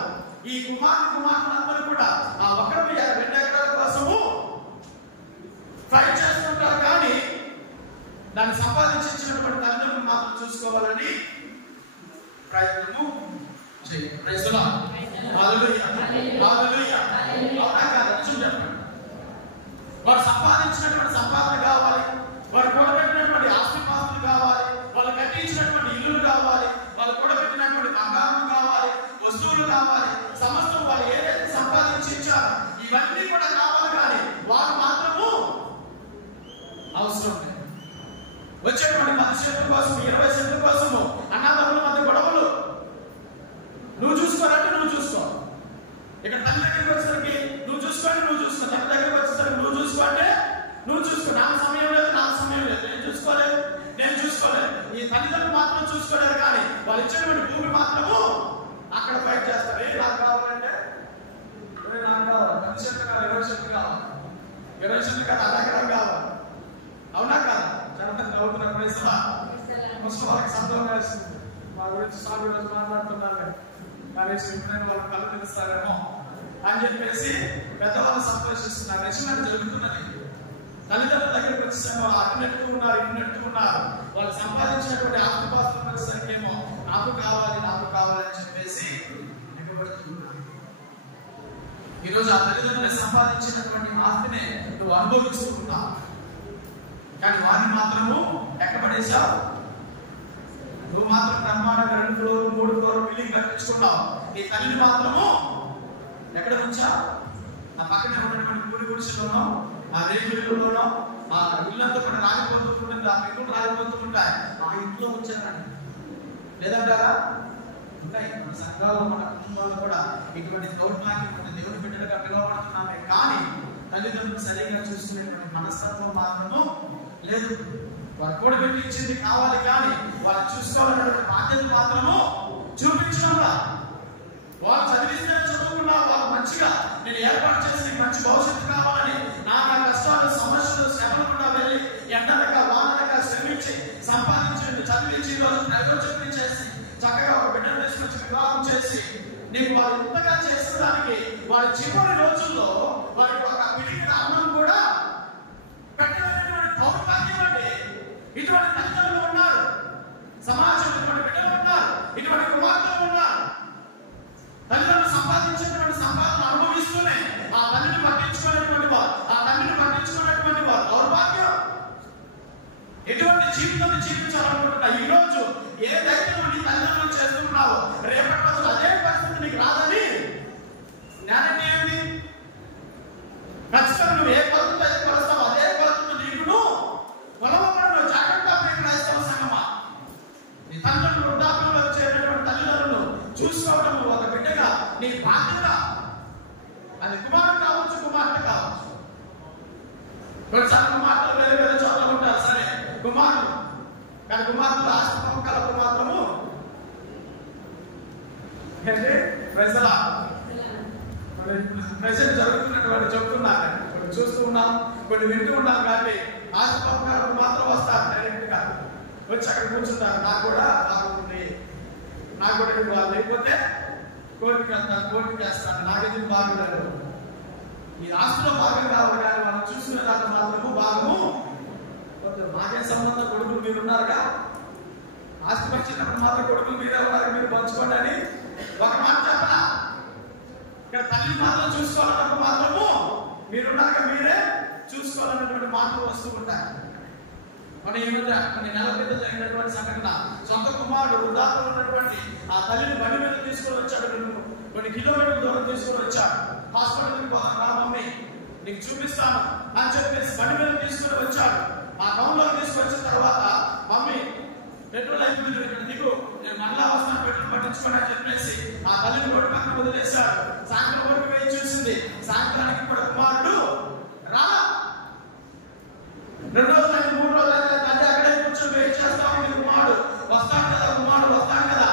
ఈ కుమారులందరూ కూడా ఆ 1-2 ఎకరాల కోసము ఫైట్ చేస్తుంటారు. కానీ దాన్ని సంపాదించినటువంటి తల్లిదండ్రులు మాత్రం చూసుకోవాలని ప్రయత్నము చేయాలి. వారు సంపాదించినటువంటి సంపాదన కావాలి, వారు కూడబెట్టినటువంటి ఆస్తిపాస్తులు కావాలి, వాళ్ళు కట్టించినటువంటి ఇల్లులు కావాలి, వాళ్ళు కూడబెట్టినటువంటి బంగారం కావాలి, వస్తువులు కావాలి, సమస్తం వాళ్ళు ఏదైతే సంపాదించి ఇచ్చారో ఇవన్నీ కూడా కావాలి. కానీ వారు మాత్రము అవసరం లేదు. వచ్చేటువంటి 10 సెంట్ల కోసం, 20 సెంట్ల కోసము అన్నదమ్ముల మధ్య గొడవలు. నువ్వు చూసుకోవాలంటే నువ్వు చూసుకో, ఇక్కడ తల్లి దగ్గరికి వచ్చేసరికి నువ్వు చూసుకోండి, నువ్వు చూసుకో. తల్లి దగ్గరికి వచ్చేసరికి నువ్వు చూసుకోండి, నువ్వు చూసుకో. నాకు సమయం లేదు, నాకు సమయం లేదు, నేను చూసుకోలేదు, నేను చూసుకోలేదు. ఈ తల్లిదండ్రులు మాత్రం చూసుకోలేరు, కానీ వాళ్ళు ఇచ్చినటువంటి భూమి మాత్రము అక్కడ ఫైట్ చేస్తారు. నాకు కావాలంటే నాకు కావాలి, 10 సెంట్లు కావాలి, 20 సెంట్లు కావాలి, 20 సెంట్లు కాదు, అర్ధెకరం కావాలి. అవునా కాదు? చాలా మంది అవుతున్నారు. ముసలి వాళ్ళకి సంతోషం వేస్తుంది. మా గురించి స్వామి రోజు మాట్లాడుతున్నారు, కానీ ఎప్పుడైనా వాళ్ళ కళ్ళు తెలుస్తారేమో అని చెప్పేసి పెద్దవాళ్ళు సంతోషిస్తున్నారు. నిజంగా జరుగుతున్నది. తల్లిదండ్రుల దగ్గరికి వచ్చేసేమో అటు నెట్టుకున్నారు, ఇటు నెట్టుకున్నారు. వాళ్ళు సంపాదించినటువంటి ఆస్తిపాస్తులు వచ్చేసరికి ఏమో నాకు కావాలి, నాకు కావాలని చెప్పేసి నిలబడుతున్నారు. ఈరోజు ఆ తల్లిదండ్రులు సంపాదించినటువంటి ఆస్తిని నువ్వు అనుభవిస్తున్నావు, కానీ వారిని మాత్రము ఎక్కబడేశావు. నువ్వు మాత్రం బ్రహ్మాండంగా 2 ఫ్లోర్లు 3 ఫ్లోర్లు బిల్డింగ్ కట్టించుకున్నావు. నీ తల్లిని మాత్రము ఎక్కడ ఉంచావు? ఆ పక్కనే ఉన్నటువంటి పూరి గుడిసెలోనో, ఆ రేగులోనో, ఆ ఇల్లంతా కూడా రాలిపోతూ ఉంటుంది, ఆ పెట్టులు రాలిపోతూ ఉంటాయి. ఆ ఇంట్లో ఉంచారండి. లేదంటారా? ఉంటాయి. మన సంఘాల్లో, మన కుటుంబాల్లో కూడా ఇటువంటి దౌర్భాగ్యం దేవుని బిడ్డలుగా పిలువబడుతున్నామే, కానీ తల్లిదండ్రులు సరిగా చూసుకునేటువంటి మనస్తత్వం మాత్రము లేదు. వారు కూడబెట్టి ఇచ్చింది కావాలి, కానీ వాళ్ళు చూసుకోవాలనేటువంటి బాధ్యత మాత్రము చూపించడంలా. వాళ్ళు చదివిస్తే చదువుకున్నా, వాళ్ళు మంచిగా నేను ఏర్పాటు చేసి మంచి భవిష్యత్తు కావాలని నా కష్టాలు, సమస్యలు, శ్రమలు కూడా వెళ్ళి ఎండనక వాననక శ్రమించి సంపాదించండి, చదివించి ఈరోజు ప్రయోజనం చేసి చక్కగా ఒక బిడ్డను తీసుకొచ్చి వివాహం చేసి నీకు వాళ్ళు ఇంతగా చేసేదానికి వారి చివరి రోజుల్లో వారికి ఒక పిడికిన అన్నం కూడా పెట్టలేనటువంటి దౌర్భాగ్యం అండి. ఇటువంటి తల్లిదండ్రులు ఉన్నారు సమాజంలో, ఇటువంటి బిడ్డలు ఉన్నారు, ఇటువంటి కుమార్తెలు ఉన్నారు. తల్లిదండ్రులు సంపాదించినటువంటి సంపాదన అనుభవిస్తూనే ఆ తల్లిని పట్టించుకునేటువంటి వారు, ఆ తల్లిని పట్టించుకునేటువంటి వారు దౌర్భాగ్యం. ఎటువంటి జీవితం జీవించాలనుకుంటున్నా ఈ రోజు ఏ ధైర్యం నీ తల్లిదండ్రులు చేస్తున్నావో రేపటి రోజు అదే పరిస్థితి నీకు రాదని జ్ఞానం ఏంది? ఖచ్చితంగా నువ్వు ఏ కొలతతో అయితే కొలుస్తావో అదే కొలతతో నీకును కొలవబడను. జాగ్రత్త క్రైస్తవ సంఘమా. నీ తల్లిదండ్రులు వృద్ధాప్యంలో వచ్చేటటువంటి తల్లిదండ్రులు చూసుకోవడం ఒక బిడ్డగా నీ బాధ్యత. అది కుమారుడు కావచ్చు, కుమార్తె కావచ్చు. కొన్నిసార్లు కుమార్తెలు వేరే వేరే చోట్ల ఉంటారు, సరే కుమారుడు, కానీ కుమార్తెలు ఆస్తి పంపకాలకు మాత్రము ప్రెసెంట్ జరుగుతున్నటువంటి చెప్తున్నారు. కొన్ని చూస్తూ ఉన్నాం, కొన్ని వింటూ ఉన్నాం, కాబట్టి ఆస్తి పంపకాలకు మాత్రం వస్తారు డైరెక్ట్ గా వచ్చి అక్కడ కూర్చుంటారు. నాకు కూడా బాగుంది, నాకు కూడా ఇవ్వాలి, లేకపోతే కోర్టుకి వెళ్తాను, కోర్టుకి వేస్తాను, నాకెందుకు బాగుండదు. ఈ ఆస్తిలో భాగం కావాలి, కానీ మనం చూసుకునే దాంట్లో మాత్రము భాగము నాకే సంబంధం. కొడుకులు మీరు ఉన్నారుగా, ఆస్తి పంచినప్పుడు మాత్రం కొడుకులు మీరే ఉన్నారు, మీరు పంచుకోండి అని ఒక మాట చెప్పరా? ఇక్కడ తల్లి మాత్రం చూసుకోవాలన్నప్పుడు మాత్రము మీరున్నాక మీరే చూసుకోవాలన్నటువంటి మాటలు వస్తూ ఉంటాయి. మన ఈ మధ్య కొన్ని నెలల క్రితం జరిగినటువంటి సంఘటన, సొంత కుమారుడు వృద్ధాప్యంలో ఉన్నటువంటి ఆ తల్లిని బండి మీద తీసుకొని వచ్చాడు. కొన్ని కిలోమీటర్ల దూరం తీసుకొని వచ్చాడు. హాస్పిటల్కి రా మమ్మీ, నీకు చూపిస్తాను అని చెప్పేసి బండి మీద తీసుకొని వచ్చాడు. ఆ టౌన్ లో తీసుకొచ్చిన తర్వాత మమ్మీ పెట్రోల్ అయిపోయింది, ఇక్కడ దిగు, నేను మళ్ళా వస్తాను, పెట్రోల్ పట్టించుకోండి అని చెప్పేసి ఆ తల్లిని రోడ్డు పక్కన వదిలేశాడు. సాయంత్రం వరకు వేచి చూసింది. సాయంత్రానికి కూడా కుమారుడు రాలా. 2 రోజులు 3 రోజులు తల్లి అక్కడే కూర్చొని వెయిట్ చేస్తా ఉంది. కుమారుడు వస్తాడు కదా, కుమారుడు వస్తాడు కదా.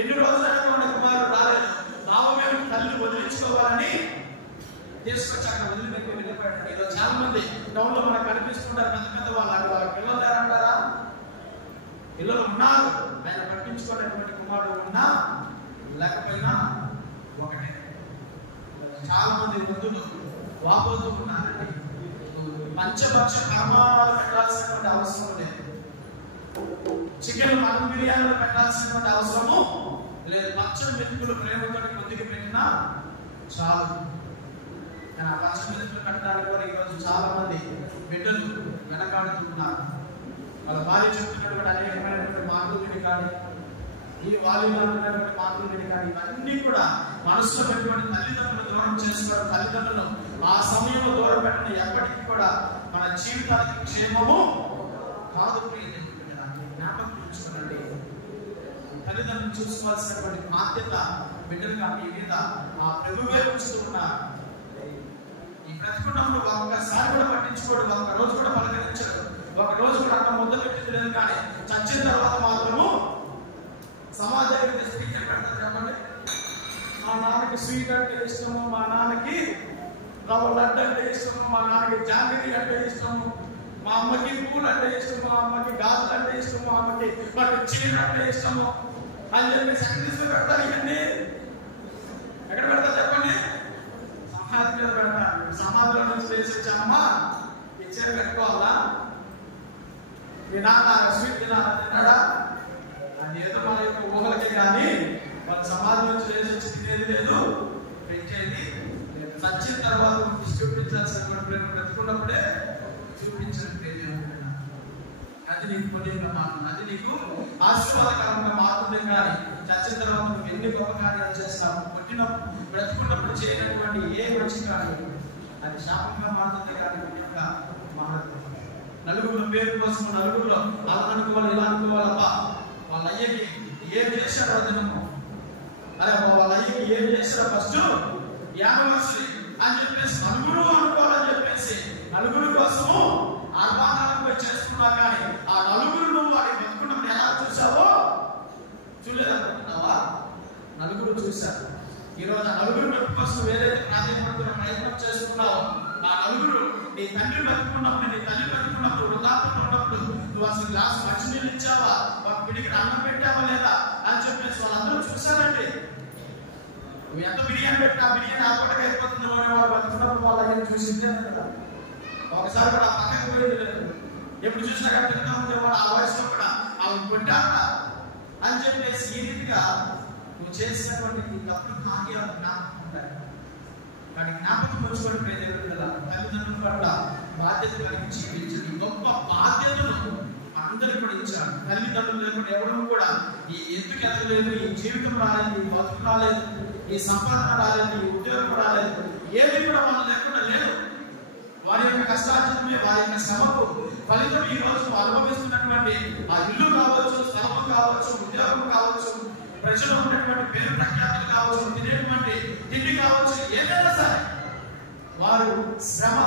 ఎన్ని రోజులైనా కూడా కుమారుడు రాలేదు. లాభమేమి తల్లి వదిలించుకోవాలని తీసుకొచ్చి అక్కడ వదిలిపెట్టి వెళ్ళిపోయాడు. ఈరోజు చాలా మంది టౌన్ లో మనకు కనిపిస్తుంటారు, పెద్ద పెద్ద వాళ్ళు. వాళ్ళ పిల్లలు లేరంటారా? పిల్లలు ఉన్నారు, ఆయన పట్టించుకునేటువంటి కుమారుడు ఉన్నా లేకపోయినా ఒకటే. చాలా మంది వృద్ధులు వాపోతూ ఉన్నారండి. పంచభక్ష కర్మాలు పెట్టాల్సినటువంటి అవసరం లేదు, చికెన్ మటన్ బిర్యానీలు పెట్టాల్సినటువంటి అవసరము లేదు. పచ్చని మెతుకులు ప్రేమతో కొద్దిగా పెట్టినా చాలు. కానీ ఆ పచ్చని మెతుకులు పెట్టడానికి కూడా ఈరోజు చాలా మంది బిడ్డలు వెనకాడుతున్నారు. వాళ్ళ భార్య చెప్తున్నటువంటి అనేకమైనటువంటి మాటలు విని కానీ, ఈ వాల్యూమైనటువంటి మాటలు విని కానీ, ఇవన్నీ కూడా మనసులో పెట్టుకుని తల్లిదండ్రులు దూరం చేసుకోవడం, తల్లిదండ్రులు ఆ సమయంలో దూరం పెట్టడం ఎప్పటికీ కూడా మన జీవితానికి క్షేమము కాదు. జ్ఞాపకం ఉంచుకోనండి, తల్లిదండ్రులు చూసుకోవాల్సినటువంటి బాధ్యత బిడ్డలుగా మీ మీద ఆ ప్రభువే ఉంచుతూ ఉన్నారు. ఈ బ్రతుకున్నప్పుడు ఒక్కసారి కూడా పట్టించుకోడు, ఒక్క రోజు కూడా పలకరించాడు, ఒక రోజు కూడా అన్న ముద్ద పెట్టింది లేదు. కానీ చచ్చిన తర్వాత మాత్రము సమాజానికి స్పీకర్ పెడతారు. చెప్పండి, మా నాన్నకి స్వీట్ అంటే ఇష్టము, మా నాన్నకి రవ్వ లడ్డు అంటే ఇష్టము, మా నాన్నకి జాంగరీ అంటే ఇష్టము, మా అమ్మకి పూలు అంటే ఇష్టము, మా అమ్మకి గాజులు అంటే ఇష్టము, మా అమ్మకి చీర అంటే ఇష్టము అని చెప్పి సక్రిస్లో పెడతారు. ఇవన్నీ ఎక్కడ పెడతారు చెప్పండి? సమాధి మీద పెడతారు. సమాధిలో నుంచి వేసి వచ్చామమ్మా ఈ చీర పెట్టుకోవాలా, మీ నాన్న స్వీట్ తిన్నాడా, అది ఏదో మన యొక్క ఊహలకే కానీ వాళ్ళ సమాధి నుంచి వేసి వచ్చి తినేది లేదు, పెట్టేది లేదు. చచ్చిన తర్వాత చూపించాల్సిన ప్రేమ బ్రతుకున్నప్పుడే చూపించిన ప్రేమ అది నీకు పుణ్యంగా మారుతుంది, అది నీకు ఆశీర్వాదకరంగా మారుతుంది. కానీ చచ్చిన తర్వాత నువ్వు ఎన్ని గొప్ప కార్యాలు చేస్తావు, బ్రతుకున్నప్పుడు చేయనటువంటి ఏ మంచి కార్యం అది శాపంగా మారుతుంది, కానీ పుణ్యంగా మారుతుంది. నలుగురు పేరు కోసం నలుగురులో అలా అనుకోవాలి, ఇలా అనుకోవాలబ్బా, వాళ్ళ అయ్యకి ఏం చేశారో దినము, అరే వాళ్ళ అయ్యకి ఏం చేశారో ఫస్ట్ యానివర్సరీ అని చెప్పేసి నలుగురు అనుకోవాలని చెప్పేసి నలుగురు కోసము ఆర్భాటాలకు చేసుకున్నా. కానీ ఆ నలుగురు నువ్వు వాడి బతుకున్నప్పుడు ఎలా చూసావో చూడలేదనుకుంటున్నావా? నలుగురు చూశారు. ఈరోజు ఆ నలుగురు మెప్పు కోసం ఏదైతే ప్రాధాన్యపడుతున్న ప్రయత్నం చేస్తున్నావో ఆ నలుగురు నీ తండ్రి బతుకున్నప్పుడు, నీ తల్లి బతుకున్నప్పుడు, వృద్ధాప్యంలో ఉన్నప్పుడు నువ్వు అసలు గ్లాస్ మంచినీళ్ళు ఇచ్చావా, ఒక పిడికి అన్నం పెట్టావా లేదా అని చెప్పేసి వాళ్ళందరూ చూశారండి. నువ్వు ఎంత బిర్యానీ పెట్టినా బిర్యానీ ఆపటగా అయిపోతుంది వాళ్ళు బతుకున్నప్పుడు వాళ్ళని చూసిందే కదా. ఒకసారి కూడా ఆ పక్కకు పోయేది లేదు. ఎప్పుడు చూసినా కానీ తింటా ఉండేవాడు. ఆ వయసులో కూడా ఆమె కొట్టాక అని చెప్పేసి ఈ రీతిగా నువ్వు చేసినటువంటి తప్పుడు కార్యాలు జ్ఞాపకం ఉంటాయి. కానీ జ్ఞాపకం వచ్చుకొని ప్రజలు కదా తల్లిదండ్రుల పట్ల బాధ్యత కలిగి జీవించండి. గొప్ప బాధ్యతను అందరికి కూడా ఇచ్చాడు. తల్లిదండ్రులు లేకుండా ఎవరు కూడా ఈ ఎందుకు ఎదగలేదు, ఈ జీవితం రాలేదు, ఈ బతుకు రాలేదు, ఈ సంపాదన రాలేదు, ఈ ఉద్యోగం రాలేదు, ఏది కూడా మనం లేకుండా లేదు. వారి యొక్క కష్టార్జితమే, వారి యొక్క శ్రమకు ఫలితం ఈ రోజు అనుభవిస్తున్నటువంటి ఆ ఇల్లు కావచ్చు, స్థలం కావచ్చు, ఉద్యోగం కావచ్చు, ప్రజలు ఉన్నటువంటి పేరు ప్రఖ్యాతులు కావచ్చు, తినేటువంటి తిండి కావచ్చు, ఏదైనా సరే వారు శ్రమ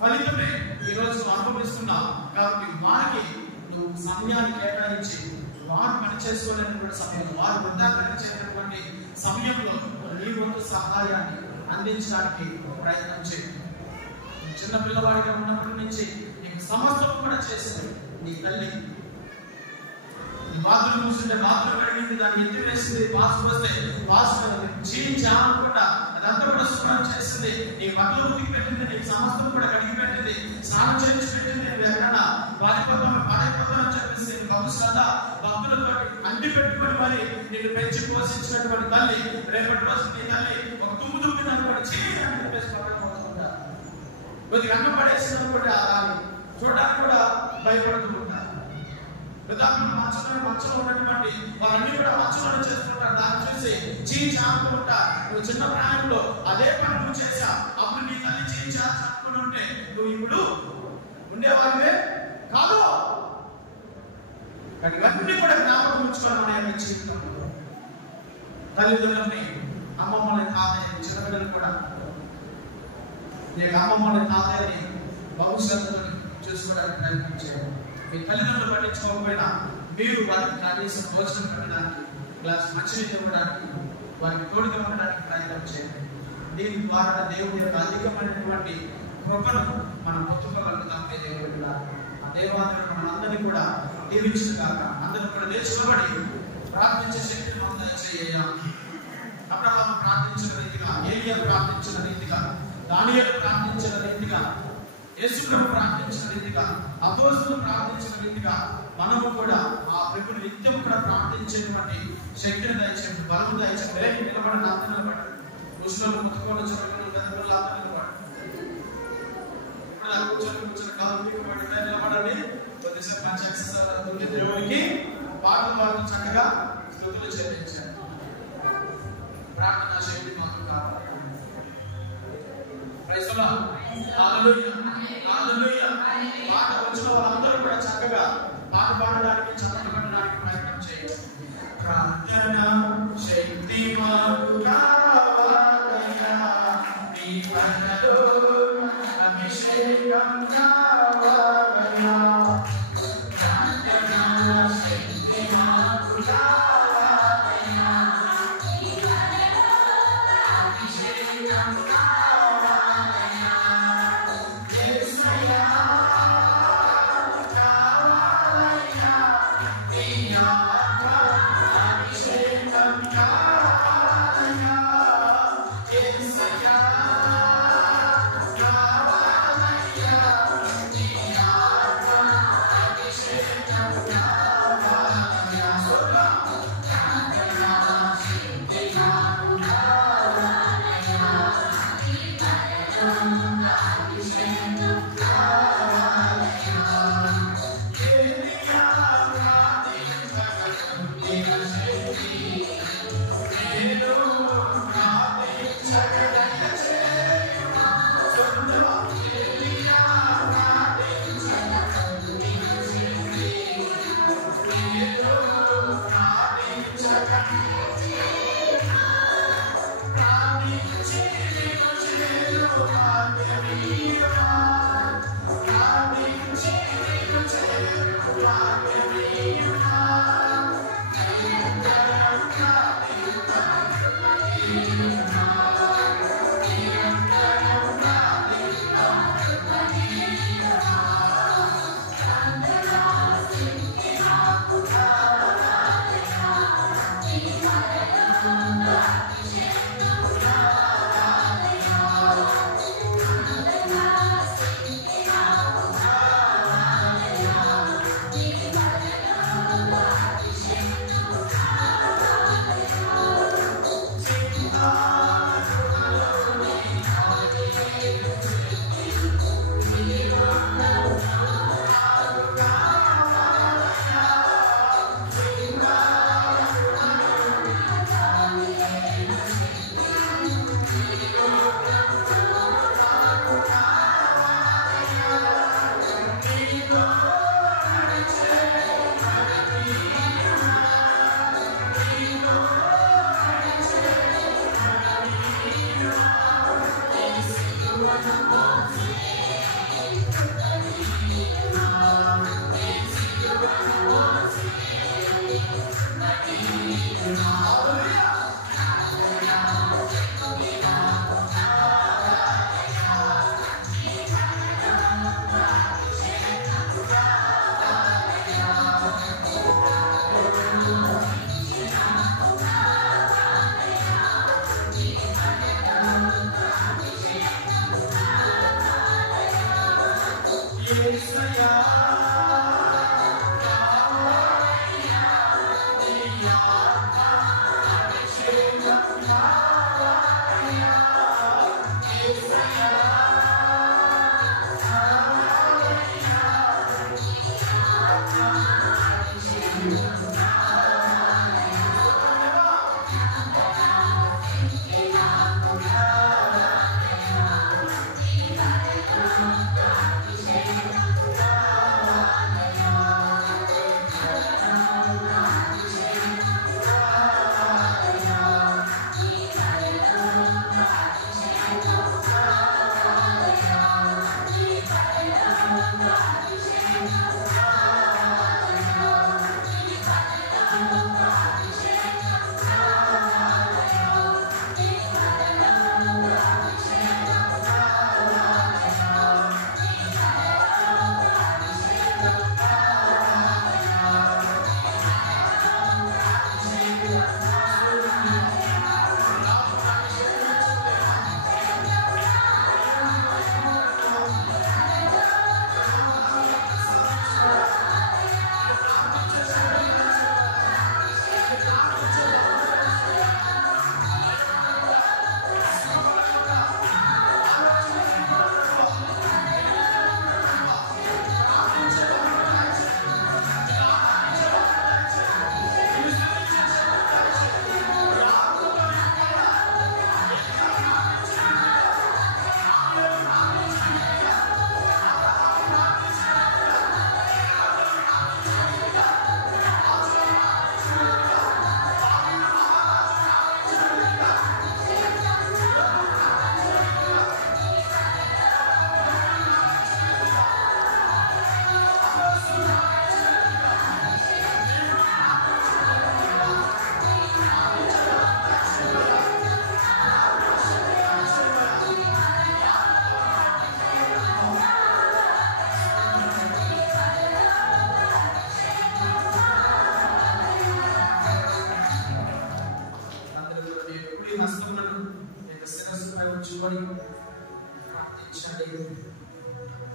ఫలితమే ఈ రోజు అనుభవిస్తున్నాం. కాబట్టి వారికి నువ్వు సమయాన్ని కేటాయించి వారు పని చేసుకోలేనటువంటి సమయం, వారు వృద్ధాప్యం చేసినటువంటి సమయంలో నీ వంతు సహాయాన్ని అందించడానికి ప్రయత్నం చేయండి. చిన్న పిల్లవాడిగా ఉన్నప్పటి నుంచి నీకు సమస్తం కూడా చేసింది నీ తల్లి. నీ బాతులు కూర్చుంటే బాతులు కడిగింది, దాన్ని ఎత్తి వేసింది, వాసు వస్తే వాసు అనుకుంటా అదంతా కూడా శుభ్రం చేసింది, నీ బట్టలు ఉతికి పెట్టింది, నీకు సమస్తం కూడా కడిగి పెట్టింది, స్నానం చేయించి పెట్టింది. నువ్వు ఎక్కడైనా పాడైపోతామని చెప్పేసి నీకు అవసరంగా భక్తులతో అంటి పెట్టుకొని మరి నిన్ను పెంచి పోషించినటువంటి తల్లి రేపటి రోజు నీ తల్లి ఒక తుమ్ము తుమ్మిందని కూడా చేయాలని చెప్పేసి పడకపోతుందా, కొద్దిగా అన్నం పడేసినప్పుడు కూడా చూడడానికి కూడా భయపడుతూ ఉంటారు. వృద్ధాప్యంలో మంచంలో ఉన్నటువంటి వాళ్ళన్నీ కూడా మంచంలో చేస్తుంటారు. దాన్ని చూసి చీచి ఆడుకుంటా. నువ్వు చిన్న ప్రాయంలో అదే పని నువ్వు చేసా, అప్పుడు నీ తల్లి చీచి ఆడుకుని ఉంటే నువ్వు ఇప్పుడు ఉండేవాడివే కాదు. కానీ ఇవన్నీ కూడా జ్ఞాపకం ఉంచుకోవడం అనే జీవితంలో తల్లిదండ్రులని, అమ్మమ్మని, తాతయ్యని, చిన్నపిల్లలు కూడా నీకు అమ్మమ్మని, తాతయ్యని భవిష్యత్తులో చూసుకోవడానికి ప్రయత్నం చేయాలి. మీ తల్లిదండ్రులు పట్టించుకోకపోయినా మీరు వారికి కనీసం భోజనం పెట్టడానికి, గ్లాస్ మంచినీళ్ళు ఇవ్వడానికి, వారికి తోడుగా ఉండడానికి ప్రయత్నం చేయండి. దీని ద్వారా దేవుడి యొక్క అధికమైనటువంటి కృపను మనం పొందుకోగలుగుతాం. దేవుడు ఆ దేవాలయం మనందరినీ కూడా దీవించిన కాక అందరూ కూడా లేచినబడి ప్రార్థించే శక్తిని మనం దయచేయాలి. అబ్రహాము ప్రార్థించిన రీతిగా, ఏలియా ప్రార్థించిన రీతిగా, దానియేలు ప్రార్థించిన రీతిగా, యేసుప్రభు ప్రార్థించిన రీతిగా, అపోస్తలులు ప్రార్థించిన రీతిగా మనము కూడా ఆ ప్రభువుని నిత్యం కూడా ప్రార్థించేటువంటి శక్తిని దయచేయండి, బలము దయచేయండి. నిలబడి అందరూ నిలబడండి. కృష్ణులు ముట్టుకోండి, చదువులు పెద్దలు అందరూ నిలబడండి. కూర్చొని కాదు నిలబడండి. కొద్దిసేపు మంచి ఎక్సర్సైజ్ అవుతుంది. దేవుడికి పాటలు పాడుతూ చక్కగా స్తుతులు చెల్లించండి. ప్రార్థనా శక్తి మాకు కావాలి. Praise the Lord. Hallelujah, hallelujah. పాట వచ్చిన వాళ్ళందరూ కూడా చక్కగా పాట పాడడానికి, చక్కగా పాడడానికి ప్రయత్నం చేయండి. ప్రార్థన శక్తి మాకు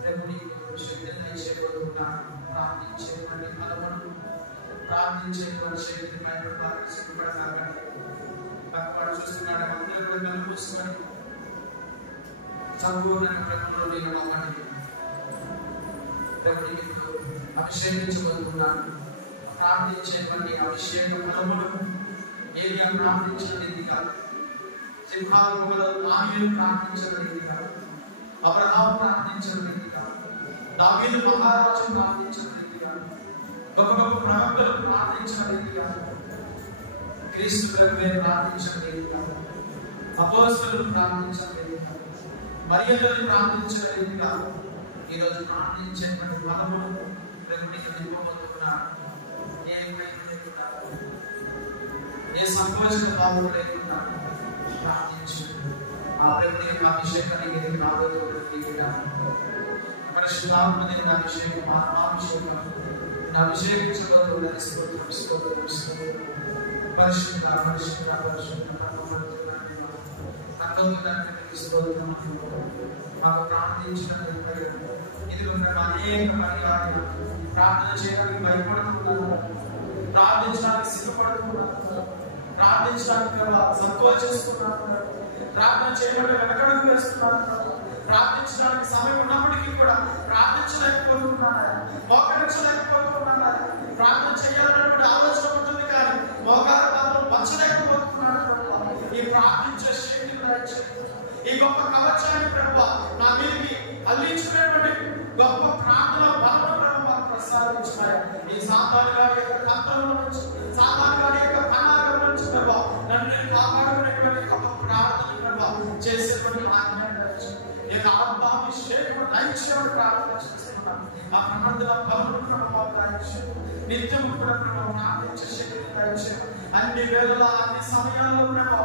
దేవుని శక్తిని ఇచ్చేవాడు ప్రార్థించేవాడిని ప్రార్థించేటువంటి శక్తిని సిద్ధపడతాకండి. పక్కవాడు చూస్తున్నాడు, అందరూ కూడా కనిపిస్తున్నాడు. సంపూర్ణమైన ప్రేమలో నేను అవ్వండి. దేవుడికి అభిషేకించబోతున్నాను. ప్రార్థించేటువంటి అభిషేకం ఏది ప్రార్థించిన రీతి కాదు, సింహాలలో దావీదు ప్రార్థించిన రీతి కాదు, అబ్రహాము ప్రార్థించిన రీతి కాదు, దావీదు మహారాజు ప్రార్థించిన రీతి కాదు, గొప్ప గొప్ప ప్రవక్తలు ప్రార్థించిన రీతి కాదు, క్రీస్తు ప్రభువే ప్రార్థించిన రీతి కాదు, అపోస్తలులు ప్రార్థించిన రీతి కాదు, మరియలు ప్రార్థించిన రీతి కాదు. ఈరోజు ప్రార్థించేటువంటి బలము ప్రభునికి నింపబోతున్నాడు. ఏ సంకోచన భావం లేకుండా ప్రార్థించు. ఆ ప్రభునికి అభిషేకానికి పరిశుద్ధాత్మని అభిషేకం, ఆత్మాభిషేకం అభిషేకించబోతున్నాడు. పరిశుద్ధ పరిశుద్ధ పరిశుద్ధ మాకు ప్రార్థించడానికి ఇది అనేక పర్యాలు ప్రార్థన చేయడానికి భయపడుతున్నాను, ప్రార్థించడానికి సిద్ధపడుతున్నాను, ప్రార్థించడానికి సంకోచిస్తున్నాను, ప్రార్థన చేయడానికి వెనకడుగు వేస్తున్నాను, ప్రార్థించడానికి సమయం ఉన్నప్పటికీ కూడా ప్రార్థించలేకపోతున్నాను, మోకరించలేకపోతున్నాను, ప్రార్థన చేయాలన్నటువంటి ఆలోచన ఉంటుంది కానీ మోకాలు పంచలేకపోతున్నాను. ఈ ప్రార్థించే శక్తి, ఈ గొప్ప కవచాన్ని ప్రభు నా మీదకి అందించినటువంటి గొప్ప ప్రార్థన బలం ప్రభు ప్రసాదించారు. ఈ సాతాను గారి యొక్క తంత్రంలో నుంచి, సాతాను గారి యొక్క ప్రణాళిక నుంచి ప్రభు నన్ను నేను కాపాడుకునేటువంటి గొప్ప ప్రార్థన ప్రభు చేసేటువంటి ఆత్మాభిషేకం దైత్యం ప్రార్థన చేస్తున్నాను. ఆ ప్రబంధన బలం ప్రభు దైత్యం నిత్యం కూడా ప్రభు ప్రార్థించే శక్తి దైత్యం. అన్ని వేళల అన్ని సమయాల్లో ప్రభు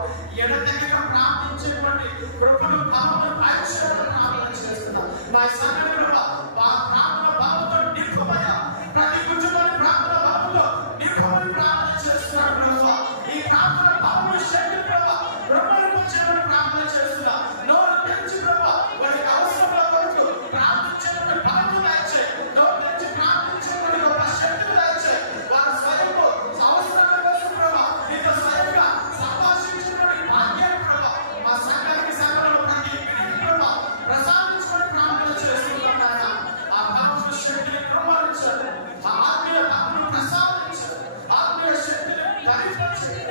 ఎడతెగక ప్రార్థించేటువంటి కృపను బలమును దైత్యాలను ప్రార్థన చేస్తున్నాను. నా సంఘం ప్రభు ఆ ప్రార్థన బలంతో నింపబడి ప్రతి కుటుంబాన్ని ప్రార్థన బలంతో నింపబడి ప్రార్థన చేస్తున్నాడు ప్రభు. ఈ ప్రార్థన బలమును శక్తి ప్రభు బ్రహ్మను వచ్చేటువంటి ప్రార్థన చేస్తున్నా. నోరు తెరిచి ప్రభు వారికి అవసరంలో వరకు ప్రార్థించేటువంటి బలము దయచే, నోరు తెరిచి ప్రార్థించేటువంటి గొప్ప శక్తిని దయచే. వారి స్వయంలో అవసరాల కోసం ప్రభు నీతో స్వయంగా సంభాషించినటువంటి భాగ్యాన్ని ప్రభు మా సంఘానికి సంఘంలో ప్రతి ప్రభు ప్రసాదించుకొని ప్రార్థన చేస్తున్నాను. ఆ బలము శక్తిని ప్రమాణించాలి, ఆ ఆత్మీయ బలమును ప్రసాదించాలి, ఆత్మీయ శక్తిని ధరించాలి.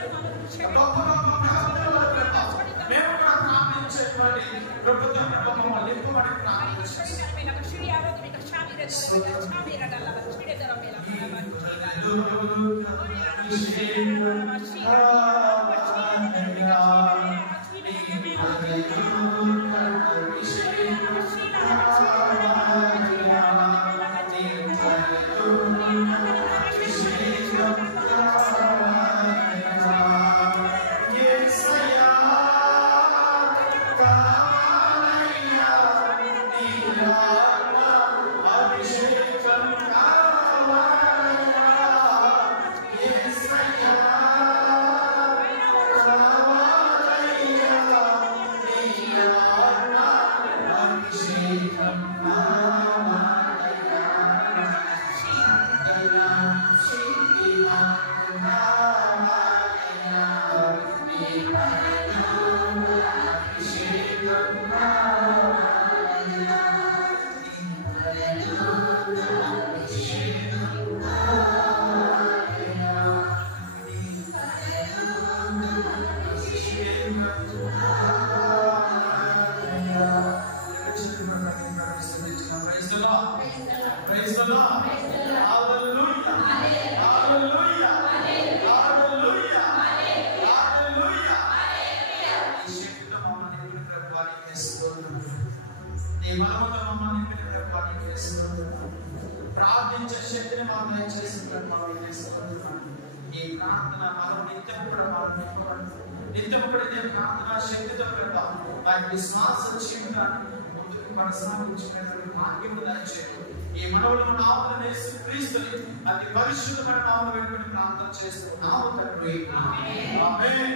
గొప్ప గొప్ప ప్రవర్తనల ప్రభు మేము కూడా ప్రార్థించేటువంటి ప్రభుత్వం మమ్మల్ని నింపబడి ప్రార్థించాలి. Praise the Lord. Hallelujah. Hallelujah. Hallelujah. Hallelujah. ఈ శక్తితో మమ్మల్ని నింపినటువంటి స్తోత్రం. ఈ బలముతో మమ్మల్ని నింపినటువంటి స్తోత్రం. ప్రార్థించే శక్తిని మాకు దయచేసినటువంటి స్తోత్రం. ఈ ప్రార్థన మనం నిత్యం కూడా నిత్యం కూడా ప్రార్థన శక్తితో ప్రభావం ఆ విశ్వాస జీవితాన్ని ముందుకు కొనసాగించినటువంటి భాగ్యము దయచేయండి. ఈ మనవులను నామమున యేసుక్రీస్తుని అతి పరిశుద్ధమైన నామమున వేడుకొని ప్రార్థన చేస్తున్నాము తండ్రి. ఆమేన్.